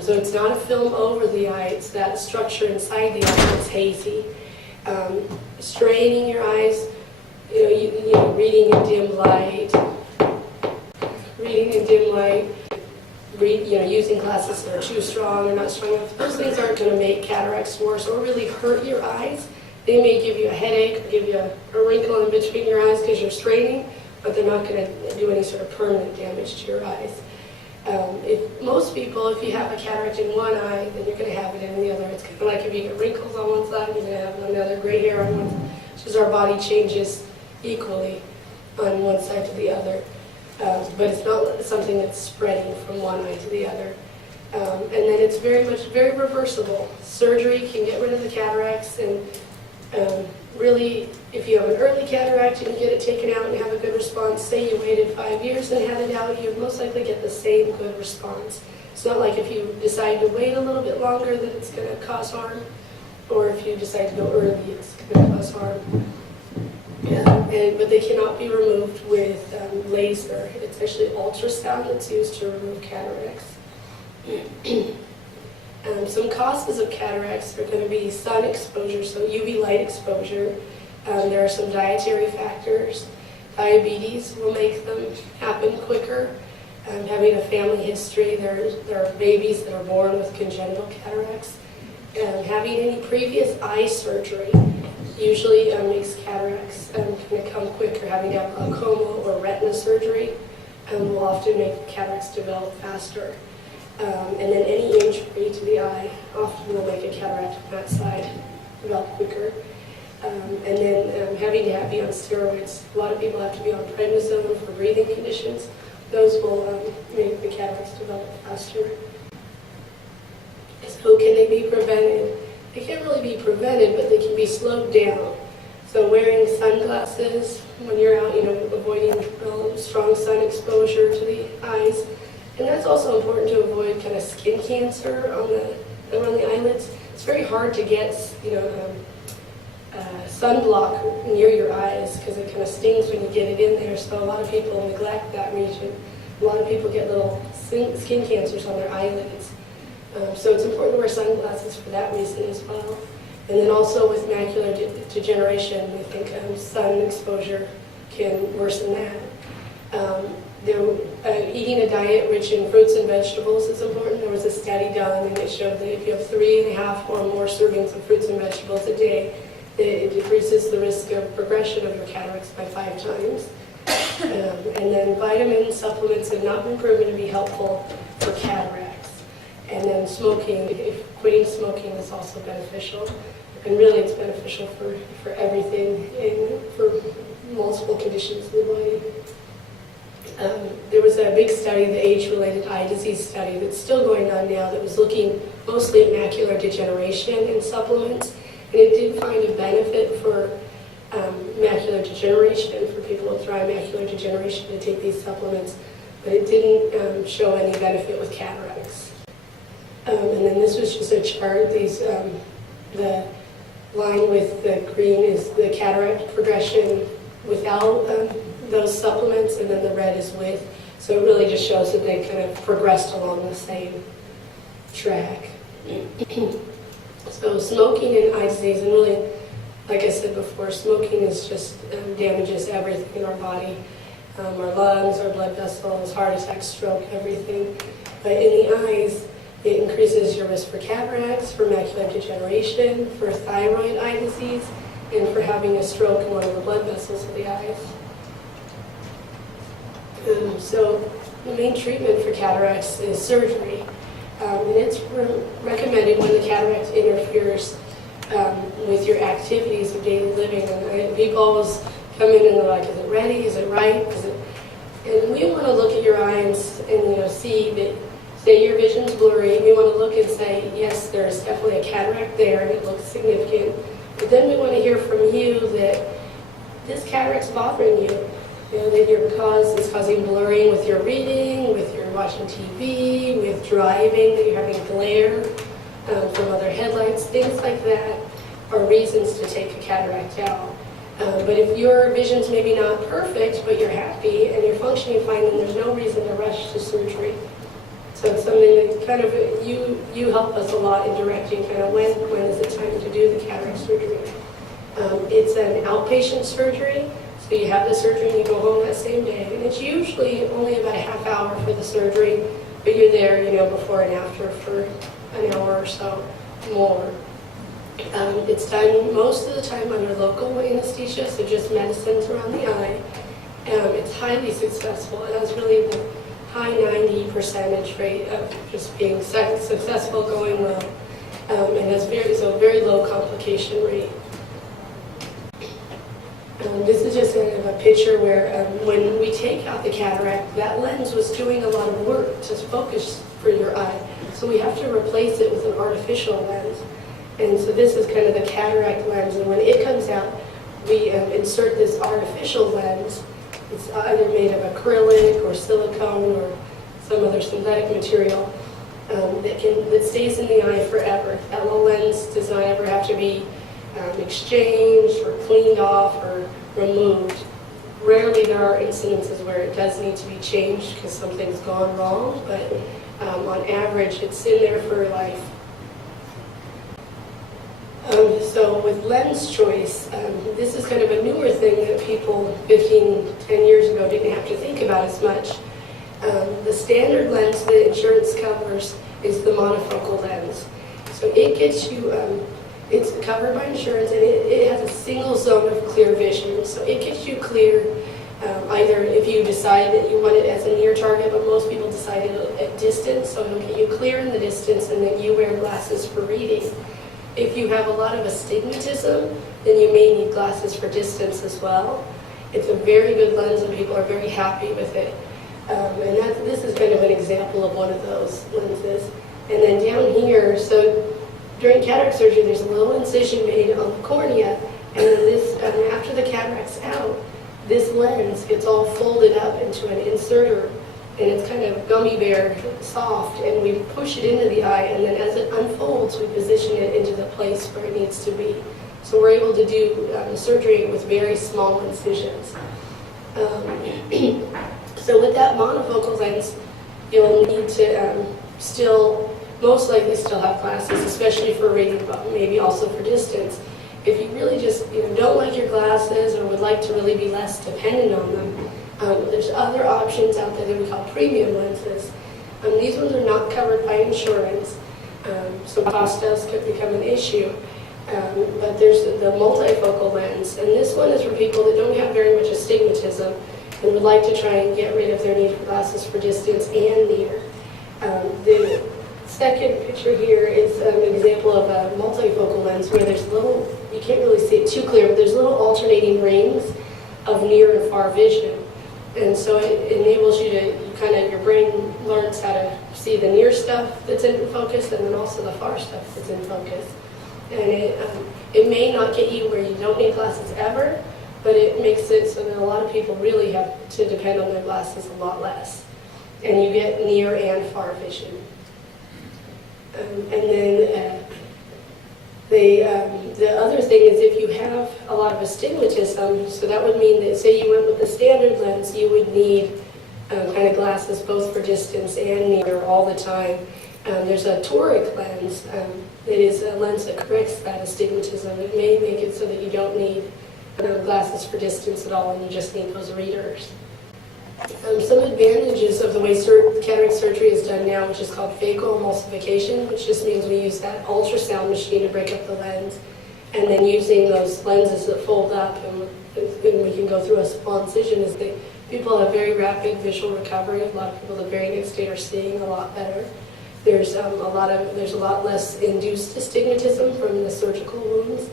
So it's not a film over the eye, it's that structure inside the eye that's hazy. Straining your eyes, reading in dim light, using glasses that are too strong or not strong enough, those things aren't going to make cataracts worse or really hurt your eyes. They may give you a headache or give you a wrinkle in between your eyes because you're straining, but they're not going to do any sort of permanent damage to your eyes. Most people, if you have a cataract in one eye, then you're going to have it in the other. It's kind of like if you get wrinkles on one side, you're going to have another gray hair on one side. It's just our body changes equally on one side to the other. But it's not something that's spreading from one eye to the other. And then it's very reversible. Surgery can get rid of the cataracts, and really, if you have an early cataract and you get it taken out and have a good response, say you waited 5 years and had it out, you'd most likely get the same good response. It's not like if you decide to wait a little bit longer that it's going to cause harm, or if you decide to go early, it's going to cause harm. But they cannot be removed with laser. It's actually ultrasound that's used to remove cataracts. Some causes of cataracts are going to be sun exposure, so UV light exposure. There are some dietary factors. Diabetes will make them happen quicker. Having a family history, there are babies that are born with congenital cataracts. Having any previous eye surgery usually makes cataracts kind of come quicker. Having to have glaucoma or retina surgery will often make cataracts develop faster. And then any injury to the eye often will make a cataract on that side develop quicker. And then having to be on steroids. A lot of people have to be on prednisone for breathing conditions. Those will make the cataracts develop faster. So can they be prevented? They can't really be prevented, but they can be slowed down. So wearing sunglasses when you're out, avoiding strong sun exposure to the eyes. And that's also important to avoid kind of skin cancer around the eyelids. It's very hard to get, sunblock near your eyes because it kind of stings when you get it in there. So a lot of people neglect that region. A lot of people get little skin cancers on their eyelids. So it's important to wear sunglasses for that reason as well. And then also with macular degeneration, we think sun exposure can worsen that. Eating a diet rich in fruits and vegetables is important. There was a study done and it showed that if you have 3.5 or more servings of fruits and vegetables a day, it decreases the risk of progression of your cataracts by 5 times. And then vitamin supplements have not been proven to be helpful for cataracts. And then quitting smoking is also beneficial. And really it's beneficial for everything, and for multiple conditions in the body. There was a big study, the age-related eye disease study, that's still going on now, that was looking mostly at macular degeneration in supplements. And it did find a benefit for macular degeneration, for people with dry macular degeneration to take these supplements, but it didn't show any benefit with cataracts. And then this was just a chart. The line with the green is the cataract progression without those supplements, and then the red is with. So it really just shows that they kind of progressed along the same track. So smoking and eye disease, and really, like I said before, smoking is just damages everything in our body. Our lungs, our blood vessels, heart attack, stroke, everything. But in the eyes, It increases your risk for cataracts, for macular degeneration, for thyroid eye disease, and for having a stroke in one of the blood vessels of the eyes. So the main treatment for cataracts is surgery. And it's recommended when the cataract interferes with your activities of daily living. And people always come in and they're like, is it ready? Is it right? And we want to look at your eye and see that, say your vision's blurry, we want to look and say, yes, there's definitely a cataract there and it looks significant. But then we want to hear from you that this cataract's bothering you. That your cause is causing blurring with your reading, with your watching TV, with driving, that you're having glare from other headlights, things like that are reasons to take a cataract out. But if your vision's maybe not perfect, but you're happy and you're functioning fine, then there's no reason to rush to surgery. So it's something that kind of, you help us a lot in directing kind of when is it time to do the cataract surgery. It's an outpatient surgery. So you have the surgery and you go home that same day. And it's usually only about a half hour for the surgery, but you're there, before and after for an hour or so more. It's done most of the time under local anesthesia, so just medicines around the eye. It's highly successful. It has really the high 90% rate of just being successful, going well, and has very low complication rate. This is just a picture where when we take out the cataract, that lens was doing a lot of work to focus for your eye. So we have to replace it with an artificial lens. And so this is kind of the cataract lens. And when it comes out, we insert this artificial lens. It's either made of acrylic or silicone or some other synthetic material that stays in the eye forever. That little lens does not ever have to be exchanged or cleaned off or removed. Rarely there are incidences where it does need to be changed because something's gone wrong, but on average it's in there for life. So with lens choice, this is kind of a newer thing that people 10 years ago didn't have to think about as much. The standard lens that insurance covers is the monofocal lens. So it gets you, it's covered by insurance, and it has a single zone of clear vision. So it gets you clear, either if you decide that you want it as a near target, but most people decide it at distance, so it'll get you clear in the distance, and then you wear glasses for reading. If you have a lot of astigmatism, then you may need glasses for distance as well. It's a very good lens, and people are very happy with it. This is kind of an example of one of those lenses. And then down here, so during cataract surgery, there's a little incision made on the cornea, and then this, after the cataract's out, this lens gets all folded up into an inserter, and it's kind of gummy bear soft, and we push it into the eye, and then as it unfolds, we position it into the place where it needs to be. So we're able to do surgery with very small incisions. So with that monofocal lens, you'll need to most likely still have glasses, especially for reading, but maybe also for distance. If you really just don't like your glasses or would like to really be less dependent on them, there's other options out there that we call premium lenses. These ones are not covered by insurance, so cost could become an issue. But there's the multifocal lens, and this one is for people that don't have very much astigmatism and would like to try and get rid of their need for glasses for distance and near. The second picture here is an example of a multifocal lens where there's you can't really see it too clear, but there's little alternating rings of near and far vision. And so it enables you to your brain learns how to see the near stuff that's in focus and then also the far stuff that's in focus. And it may not get you where you don't need glasses ever, but it makes it so that a lot of people really have to depend on their glasses a lot less. And you get near and far vision. And then the other thing is if you have a lot of astigmatism, so that would mean that say you went with the standard lens, you would need glasses both for distance and near all the time. There's a toric lens that is a lens that corrects that astigmatism. It may make it so that you don't need glasses for distance at all and you just need those readers. Some advantages of the way cataract surgery is done now, which is called phacoemulsification, which just means we use that ultrasound machine to break up the lens, and then using those lenses that fold up and we can go through a small incision, is that people have very rapid visual recovery. A lot of people the very next day are seeing a lot better. There's a lot less induced astigmatism from the surgical wounds.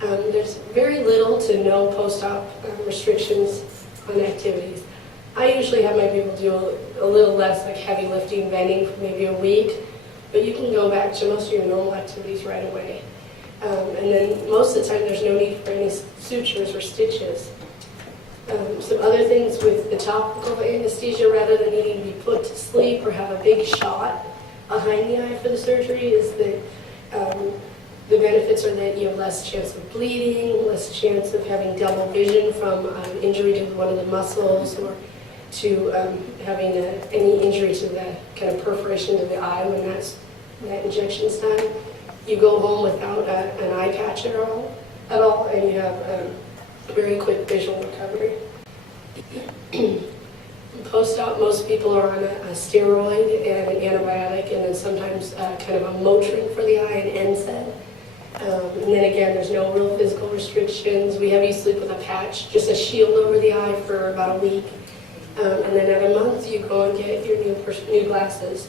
There's very little to no post-op restrictions on activities. I usually have my people do a little less like heavy lifting, bending for maybe a week, but you can go back to most of your normal activities right away. And then most of the time there's no need for any sutures or stitches. Some other things with the topical anesthesia, rather than needing to be put to sleep or have a big shot behind the eye for the surgery, is that the benefits are that you have less chance of bleeding, less chance of having double vision from injury to one of the muscles, or to having any injury to the kind of perforation of the eye when that injection's done. You go home without an eye patch at all, and you have very quick visual recovery. Post-op, most people are on a steroid and an antibiotic, and then sometimes kind of a Motrin for the eye, and NSAID. And then again, there's no real physical restrictions. We have you sleep with a patch, just a shield over the eye for about a week. And then at a month, you go and get your new glasses.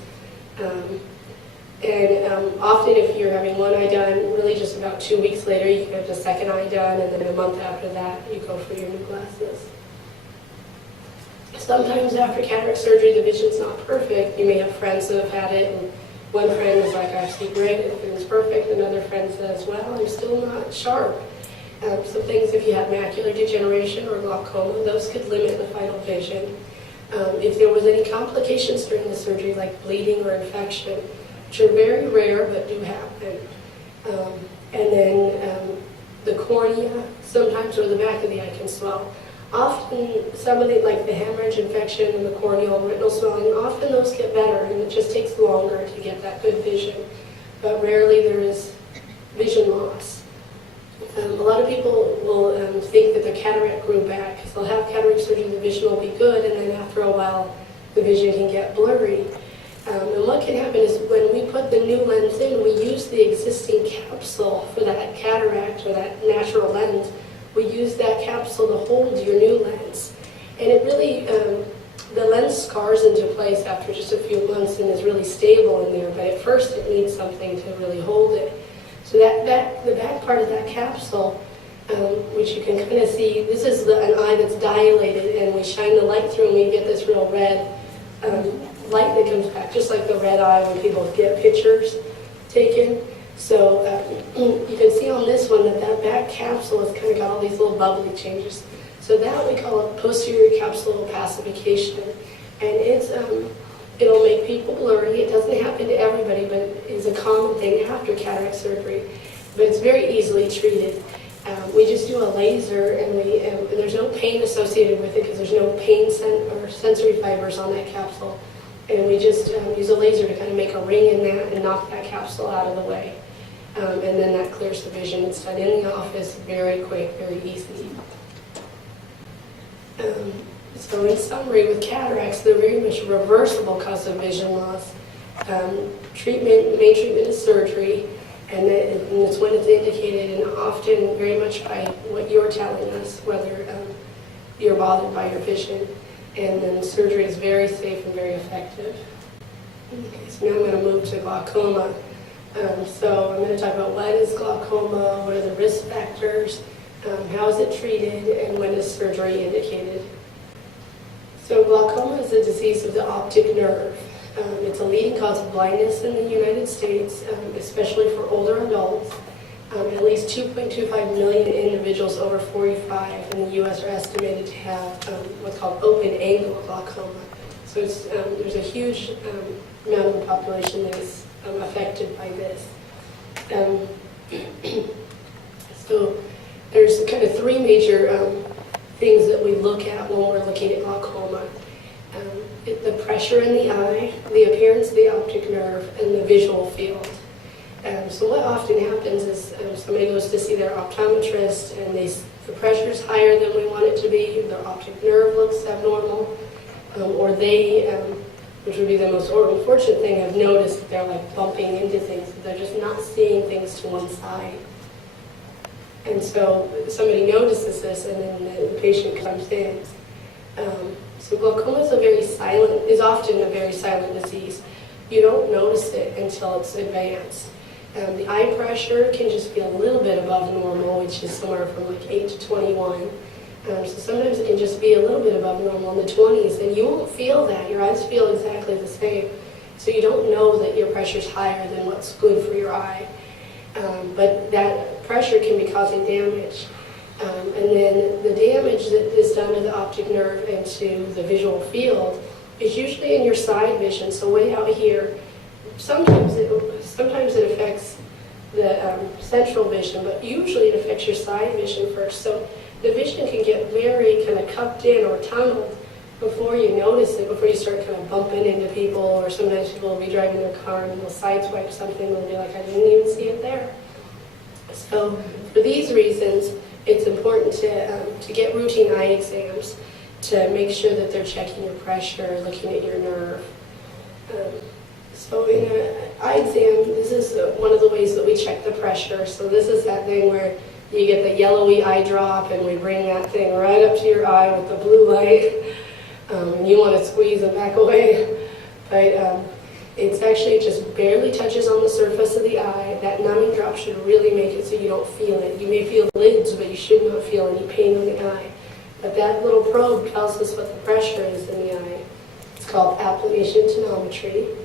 Often if you're having one eye done, really just about 2 weeks later, you can have the second eye done, and then a month after that, you go for your new glasses. Sometimes after cataract surgery, the vision's not perfect. You may have friends that have had it, and one friend is like, I see great, everything's perfect. Another friend says, well, I'm still not sharp. Some things, if you have macular degeneration or glaucoma, those could limit the final vision. If there was any complications during the surgery, like bleeding or infection, which are very rare but do happen. And then the cornea, sometimes, or the back of the eye can swell. Often, some of the, like the hemorrhage infection and the corneal and retinal swelling, often those get better, and it just takes longer to get that good vision. But rarely there is vision loss. A lot of people will think that their cataract grew back, because they'll have cataract surgery, the vision will be good, and then after a while, the vision can get blurry. And what can happen is when we put the new lens in, we use the existing capsule for that cataract or that natural lens. We use that capsule to hold your new lens. And it really, the lens scars into place after just a few months and is really stable in there, but at first it needs something to really hold it. So the back part of that capsule, which you can kind of see, this is an eye that's dilated, and we shine the light through and we get this real red light that comes back, just like the red eye when people get pictures taken. So you can see on this one that back capsule has kind of got all these little bubbly changes. So that we call it posterior capsular opacification. And it'll make people blurry. It doesn't happen to everybody, but it is a common thing after cataract surgery. But it's very easily treated. We just do a laser, and there's no pain associated with it because there's no pain or sensory fibers on that capsule. And we just use a laser to kind of make a ring in that and knock that capsule out of the way. And then that clears the vision. It's done in the office, very quick, very easy. So in summary, with cataracts, they're very much a reversible cause of vision loss. Main treatment is surgery, and it's when it's indicated, and often very much by what you're telling us, whether you're bothered by your vision. And then surgery is very safe and very effective. Okay, so now I'm going to move to glaucoma. So I'm going to talk about what is glaucoma, what are the risk factors, how is it treated, and when is surgery indicated. So glaucoma is a disease of the optic nerve. It's a leading cause of blindness in the United States, especially for older adults. At least 2.25 million individuals over 45 in the U.S. are estimated to have what's called open-angle glaucoma. So there's a huge amount of the population that is affected by this. So there's kind of three major things that we look at when we're looking at glaucoma. The pressure in the eye, the appearance of the optic nerve, and the visual field. So what often happens is somebody goes to see their optometrist, and the pressure is higher than we want it to be, their optic nerve looks abnormal, or they, which would be the most unfortunate thing, have noticed that they're like bumping into things. They're just not seeing things to one side. And so somebody notices this, and then the patient comes in. So glaucoma is often a very silent disease. You don't notice it until it's advanced. The eye pressure can just be a little bit above normal, which is somewhere from like 8 to 21. So sometimes it can just be a little bit above normal in the 20s, and you won't feel that. Your eyes feel exactly the same. So you don't know that your pressure's higher than what's good for your eye. But that pressure can be causing damage. And then the damage that is done to the optic nerve and to the visual field is usually in your side vision, so way out here. Sometimes it affects the central vision, but usually it affects your side vision first. So the vision can get very kind of cupped in or tunneled before you notice it, before you start kind of bumping into people, or sometimes people will be driving their car and they'll sideswipe something and they'll be like, I didn't even see it there. So for these reasons, it's important to get routine eye exams to make sure that they're checking your pressure, looking at your nerve. So in an eye exam, this is one of the ways that we check the pressure. So this is that thing where you get the yellowy eye drop, and we bring that thing right up to your eye with the blue light. And you want to squeeze it back away. But it's actually, it just barely touches on the surface of the eye. That numbing drop should really make it so you don't feel it. You may feel lids, but you should not feel any pain in the eye. But that little probe tells us what the pressure is in the eye. It's called applanation tonometry.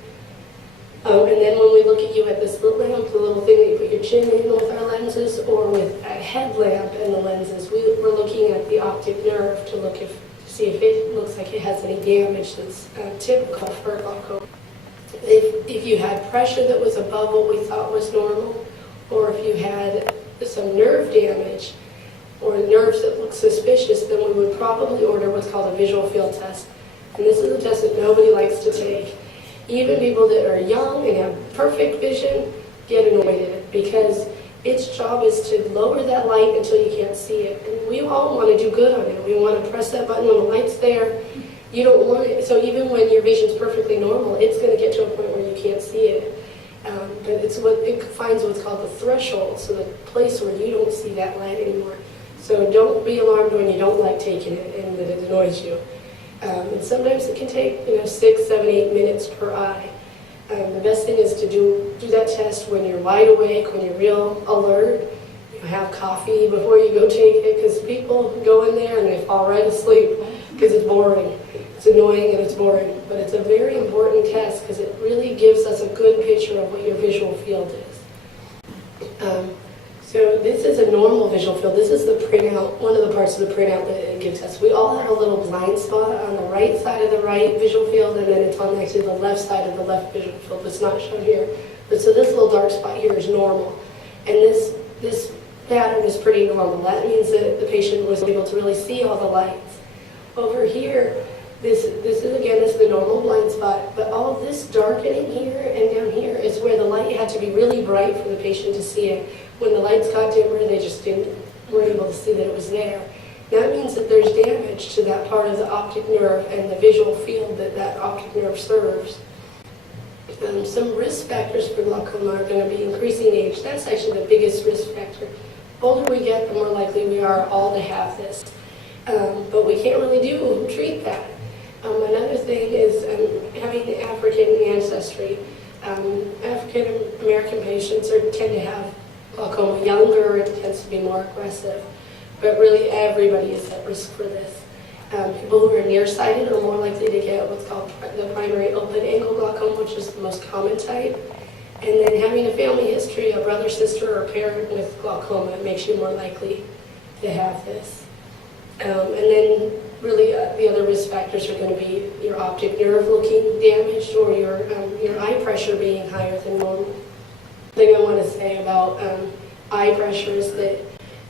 And then when we look at you at this little lamp, the little thing that you put your chin in with our lenses, or with a headlamp and the lenses, we're looking at the optic nerve to see if it looks like it has any damage that's typical for glaucoma. If you had pressure that was above what we thought was normal, or if you had some nerve damage, or nerves that look suspicious, then we would probably order what's called a visual field test. And this is a test that nobody likes to take. Even people that are young and have perfect vision get annoyed at it, because its job is to lower that light until you can't see it. And we all want to do good on it. We want to press that button when the light's there. You don't want it, so even when your vision's perfectly normal, it's going to get to a point where you can't see it. But it finds what's called the threshold, so the place where you don't see that light anymore. So don't be alarmed when you don't like taking it and that it annoys you. And sometimes it can take 6, 7, 8 minutes per eye. The best thing is to do that test when you're wide awake, when you're real alert. You have coffee before you go take it, because people go in there and they fall right asleep because it's boring. It's annoying and it's boring, but it's a very important test because it really gives us a good picture of what your visual field is. So this is a normal visual field. This is the printout, one of the parts of the printout that it gives us. We all have a little blind spot on the right side of the right visual field, and then it's on actually the left side of the left visual field. It's not shown here. But so this little dark spot here is normal. And this pattern is pretty normal. That means that the patient was able to really see all the lights. Over here, this is again is the normal blind spot, but all of this darkening here and down here is where the light had to be really bright for the patient to see it. When the lights got dimmer, they just weren't able to see that it was there. That means that there's damage to that part of the optic nerve and the visual field that optic nerve serves. Some risk factors for glaucoma are going to be increasing age. That's actually the biggest risk factor. The older we get, the more likely we are all to have this. But we can't really treat that. Another thing is having African ancestry. African American patients tend to have glaucoma younger. It tends to be more aggressive. But really everybody is at risk for this. People who are nearsighted are more likely to get what's called the primary open-angle glaucoma, which is the most common type. And then having a family history, a brother, sister, or parent with glaucoma makes you more likely to have this. And then really the other risk factors are going to be your optic nerve looking damaged, or your eye pressure being higher than normal. The thing I want to say about eye pressure is that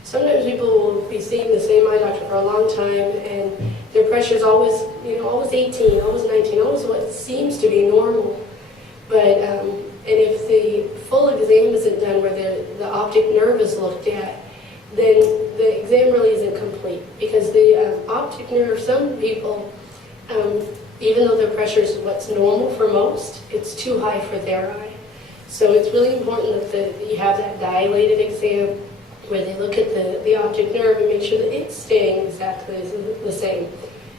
sometimes people will be seeing the same eye doctor for a long time, and their pressure is always 18, always 19, always what seems to be normal. But and if the full exam isn't done where the optic nerve is looked at, then the exam really isn't complete, because the optic nerve, some people even though their pressure is what's normal for most, it's too high for their eye. So it's really important that you have that dilated exam where they look at the optic nerve and make sure that it's staying exactly the same.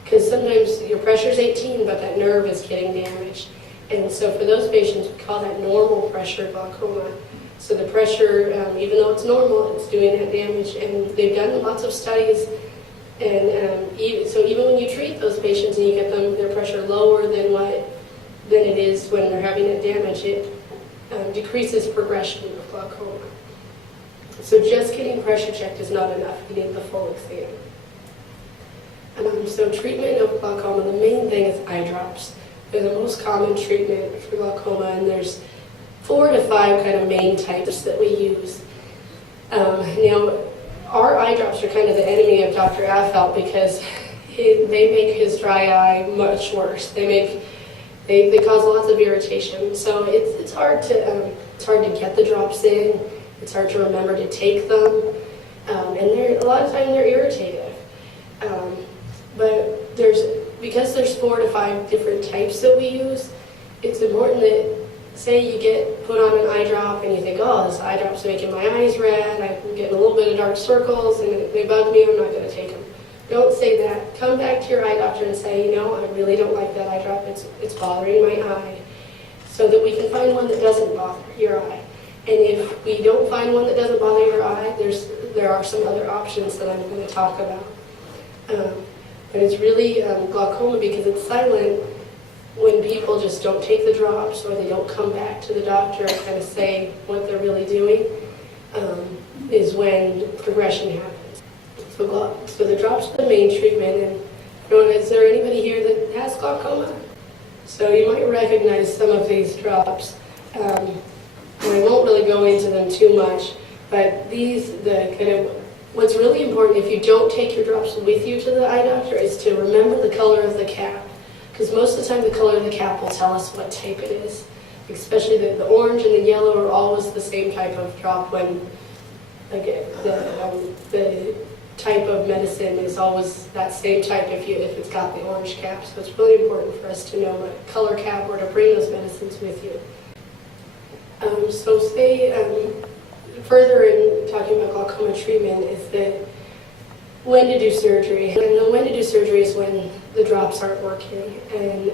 Because sometimes your pressure is 18, but that nerve is getting damaged. And so for those patients, we call that normal pressure glaucoma. So the pressure, even though it's normal, it's doing that damage. And they've done lots of studies. And even when you treat those patients and you get their pressure lower than it is when they're having that damage, it decreases progression of glaucoma. So just getting pressure checked is not enough. You need the full exam. So treatment of glaucoma, the main thing is eye drops. They're the most common treatment for glaucoma, and there's 4 to 5 kind of main types that we use. Now, our eye drops are kind of the enemy of Dr. Affelt because they make his dry eye much worse. They cause lots of irritation. So it's hard to get the drops in. It's hard to remember to take them, and a lot of times they're irritative. But because there's 4 to 5 different types that we use, it's important that, say you get put on an eye drop and you think, oh, this eye drop's making my eyes red, I'm getting a little bit of dark circles and they bug me, I'm not going to take them. Don't say that. Come back to your eye doctor and say, I really don't like that eye drop, it's bothering my eye, so that we can find one that doesn't bother your eye. And if we don't find one that doesn't bother your eye, there are some other options that I'm going to talk about. But it's really glaucoma because it's silent. When people just don't take the drops or they don't come back to the doctor and kind of say what they're really doing, is when progression happens. So the drops are the main treatment. And is there anybody here that has glaucoma? So you might recognize some of these drops. And I won't really go into them too much, but what's really important if you don't take your drops with you to the eye doctor is to remember the color of the cap. Because most of the time the color of the cap will tell us what type it is. Especially the orange and the yellow are always the same type of drop when the type of medicine is always that same type if it's got the orange cap. So it's really important for us to know what color cap or to bring those medicines with you. Further in talking about glaucoma treatment is that when to do surgery. And when to do surgery is when the drops aren't working and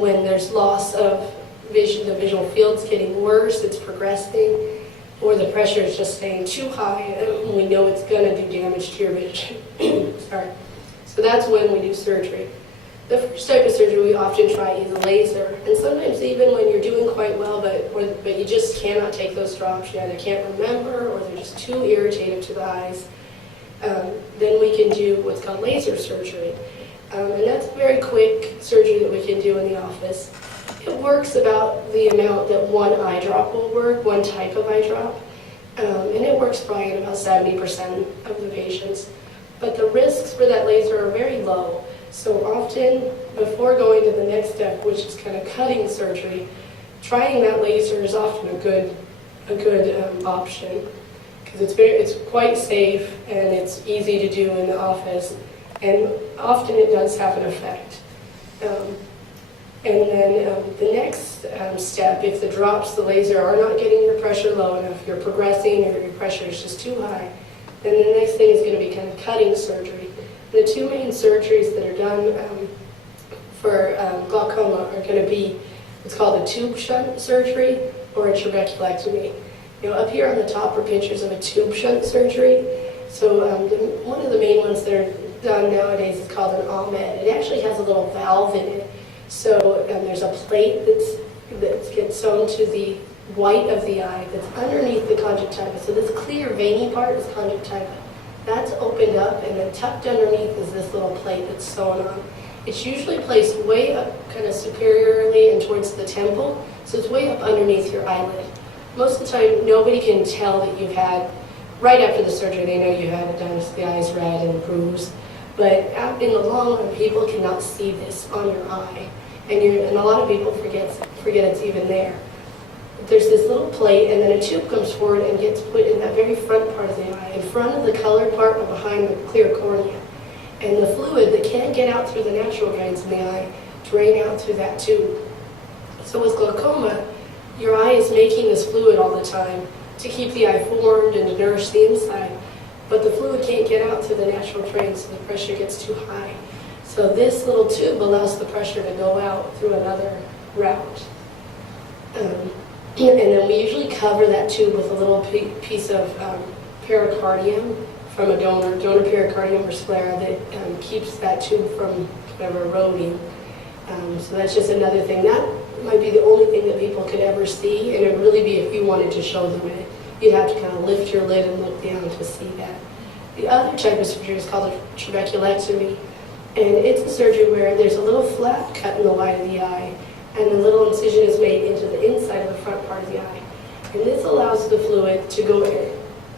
when there's loss of vision, the visual field's getting worse, it's progressing, or the pressure is just staying too high and we know it's going to do damage to your vision. Sorry. So that's when we do surgery. The first type of surgery we often try is laser, and sometimes even when you're doing quite well, but you just cannot take those drops, you either can't remember or they're just too irritative to the eyes, then we can do what's called laser surgery. And that's a very quick surgery that we can do in the office. It works about the amount that one eye drop will work, one type of eye drop, and it works probably in about 70% of the patients. But the risks for that laser are very low. So often, before going to the next step, which is kind of cutting surgery, trying that laser is often a good option because it's quite safe and it's easy to do in the office, and often it does have an effect. And then the next step, if the drops, the laser, are not getting your pressure low enough, you're progressing or your pressure is just too high, then the next thing is going to be kind of cutting surgery. The 2 main surgeries that are done for glaucoma are going to be what's called a tube shunt surgery or a trabeculectomy. Up here on the top are pictures of a tube shunt surgery. So one of the main ones that are done nowadays is called an Ahmed. It actually has a little valve in it. So there's a plate that gets sewn to the white of the eye that's underneath the conjunctiva. So this clear veiny part is conjunctiva. That's opened up, and then tucked underneath is this little plate that's sewn on. It's usually placed way up, kind of superiorly and towards the temple, so it's way up underneath your eyelid. Most of the time, nobody can tell that you've had, right after the surgery, they know you had it done, so the eye's red and bruised. But out in the long run, people cannot see this on your eye, and a lot of people forget it's even there. There's this little plate, and then a tube comes forward and gets put in that very front part of the eye, in front of the colored part but behind the clear cornea. And the fluid that can't get out through the natural drains in the eye drain out through that tube. So with glaucoma, your eye is making this fluid all the time to keep the eye formed and to nourish the inside. But the fluid can't get out through the natural drains, so the pressure gets too high. So this little tube allows the pressure to go out through another route. And then we usually cover that tube with a little piece of pericardium from a donor pericardium or sclera that keeps that tube from eroding. So that's just another thing. That might be the only thing that people could ever see, and it would really be if you wanted to show them it. You'd have to kind of lift your lid and look down to see that. The other type of surgery is called a trabeculectomy, and it's a surgery where there's a little flap cut in the wide of the eye, and the little incision is made into the inside of the front part of the eye. And this allows the fluid to go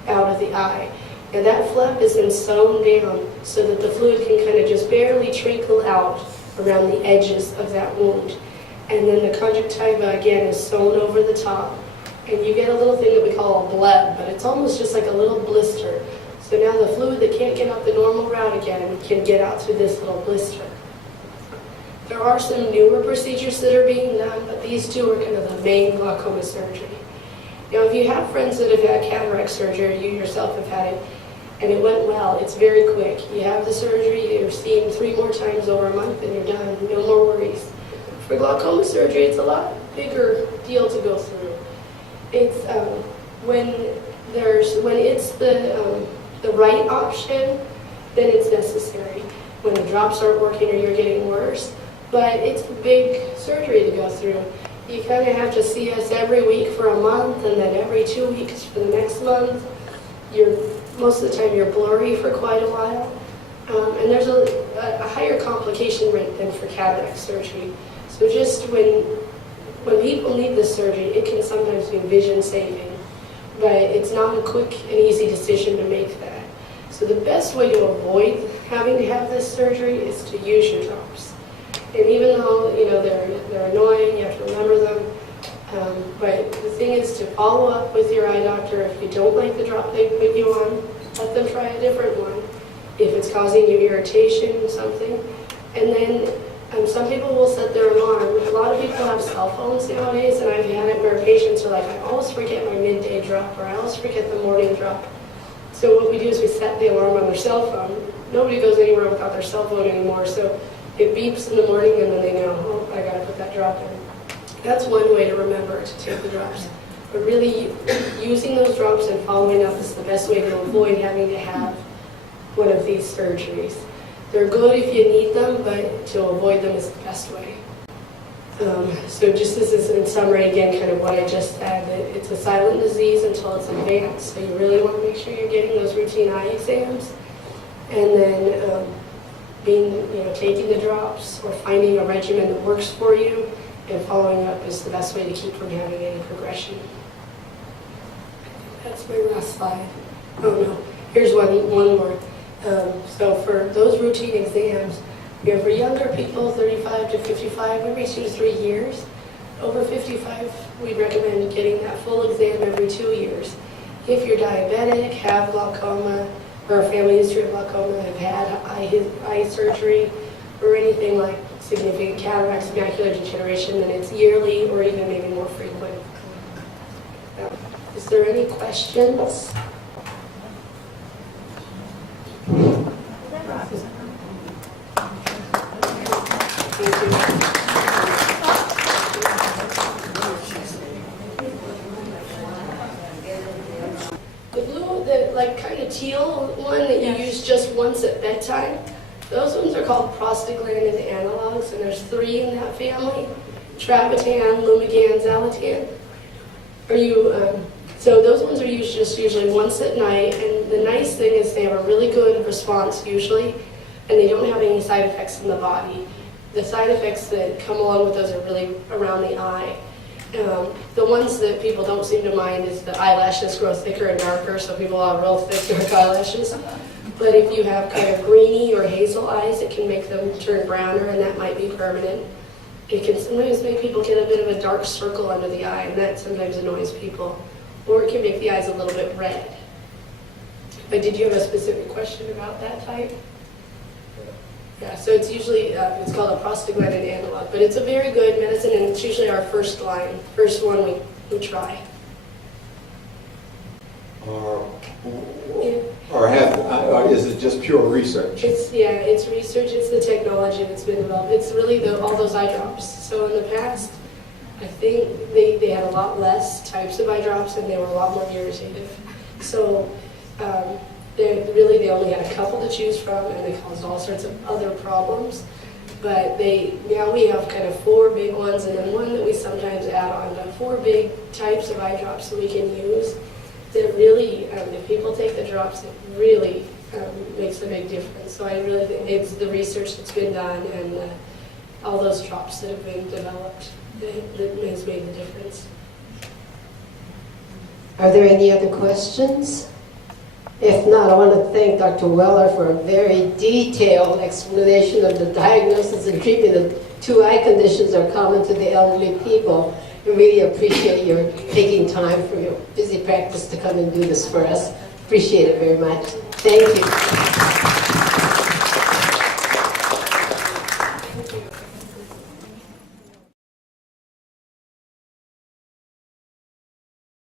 out of the eye. And that flap is then sewn down so that the fluid can kind of just barely trickle out around the edges of that wound. And then the conjunctiva, again, is sewn over the top. And you get a little thing that we call a bleb, but it's almost just like a little blister. So now the fluid that can't get out the normal route again can get out through this little blister. There are some newer procedures that are being done, but these two are kind of the main glaucoma surgery. Now, if you have friends that have had cataract surgery, you yourself have had it, and it went well, it's very quick. You have the surgery, you're seen 3 more times over a month, and you're done. No more worries. For glaucoma surgery, it's a lot bigger deal to go through. It's when it's the right option, then it's necessary. When the drops aren't working or you're getting worse, but it's a big surgery to go through. You kind of have to see us every week for a month, and then every 2 weeks for the next month. Most of the time you're blurry for quite a while, and there's a higher complication rate than for cataract surgery. So just when people need this surgery, it can sometimes be vision saving, but it's not a quick and easy decision to make that. So the best way to avoid having to have this surgery is to use your drops. And even though they're annoying, you have to remember them. But the thing is to follow up with your eye doctor. If you don't like the drop they put you on, let them try a different one. If it's causing you irritation or something. And then some people will set their alarm. A lot of people have cell phones nowadays, and I've had it where patients are like, I always forget my midday drop, or I always forget the morning drop. So what we do is we set the alarm on their cell phone. Nobody goes anywhere without their cell phone anymore, so it beeps in the morning and then they know, oh, I gotta put that drop in. That's one way to remember to take the drops. But really, using those drops and following up is the best way to avoid having to have one of these surgeries. They're good if you need them, but to avoid them is the best way. So just this is in summary again kind of what I just said, that it's a silent disease until it's advanced. So you really want to make sure you're getting those routine eye exams, and then taking the drops or finding a regimen that works for you, and following up is the best way to keep from having any progression. That's my last slide. Oh no, here's one more. So for those routine exams, for younger people, 35 to 55, every 2 to 3 years. Over 55, we'd recommend getting that full exam every 2 years. If you're diabetic, have glaucoma, or a family history of glaucoma, have had eye surgery, or anything like significant cataracts, macular degeneration, then it's yearly or even maybe more frequent. Is there any questions? The blue, the kind of teal one that you use just once at bedtime, those ones are called prostaglandin analogs, and there's 3 in that family: Trabitan, Lumigan, Zalatan. So those ones are used just usually once at night, and the nice thing is they have a really good response usually, and they don't have any side effects in the body. The side effects that come along with those are really around the eye. The ones that people don't seem to mind is the eyelashes grow thicker and darker, so people have real thick, dark eyelashes. But if you have kind of greeny or hazel eyes, it can make them turn browner, and that might be permanent. It can sometimes make people get a bit of a dark circle under the eye, and that sometimes annoys people. Or it can make the eyes a little bit red. But did you have a specific question about that type? Yeah, so it's usually, it's called a prostaglandin analog, but it's a very good medicine, and it's usually our first one we try. Or is it just pure research? It's research, it's the technology that's been developed. It's really all those eye drops. So in the past, I think they had a lot less types of eye drops and they were a lot more irritative. So they only had a couple to choose from, and they caused all sorts of other problems. But now we have kind of 4 big ones, and then one that we sometimes add on to 4 big types of eye drops that we can use. That really, if people take the drops, it really makes a big difference. So I really think it's the research that's been done and all those drops that have been developed that has made the difference. Are there any other questions? If not, I want to thank Dr. Weller for a very detailed explanation of the diagnosis and treatment of 2 eye conditions are common to the elderly people. I really appreciate your taking time from your busy practice to come and do this for us. Appreciate it very much. Thank you.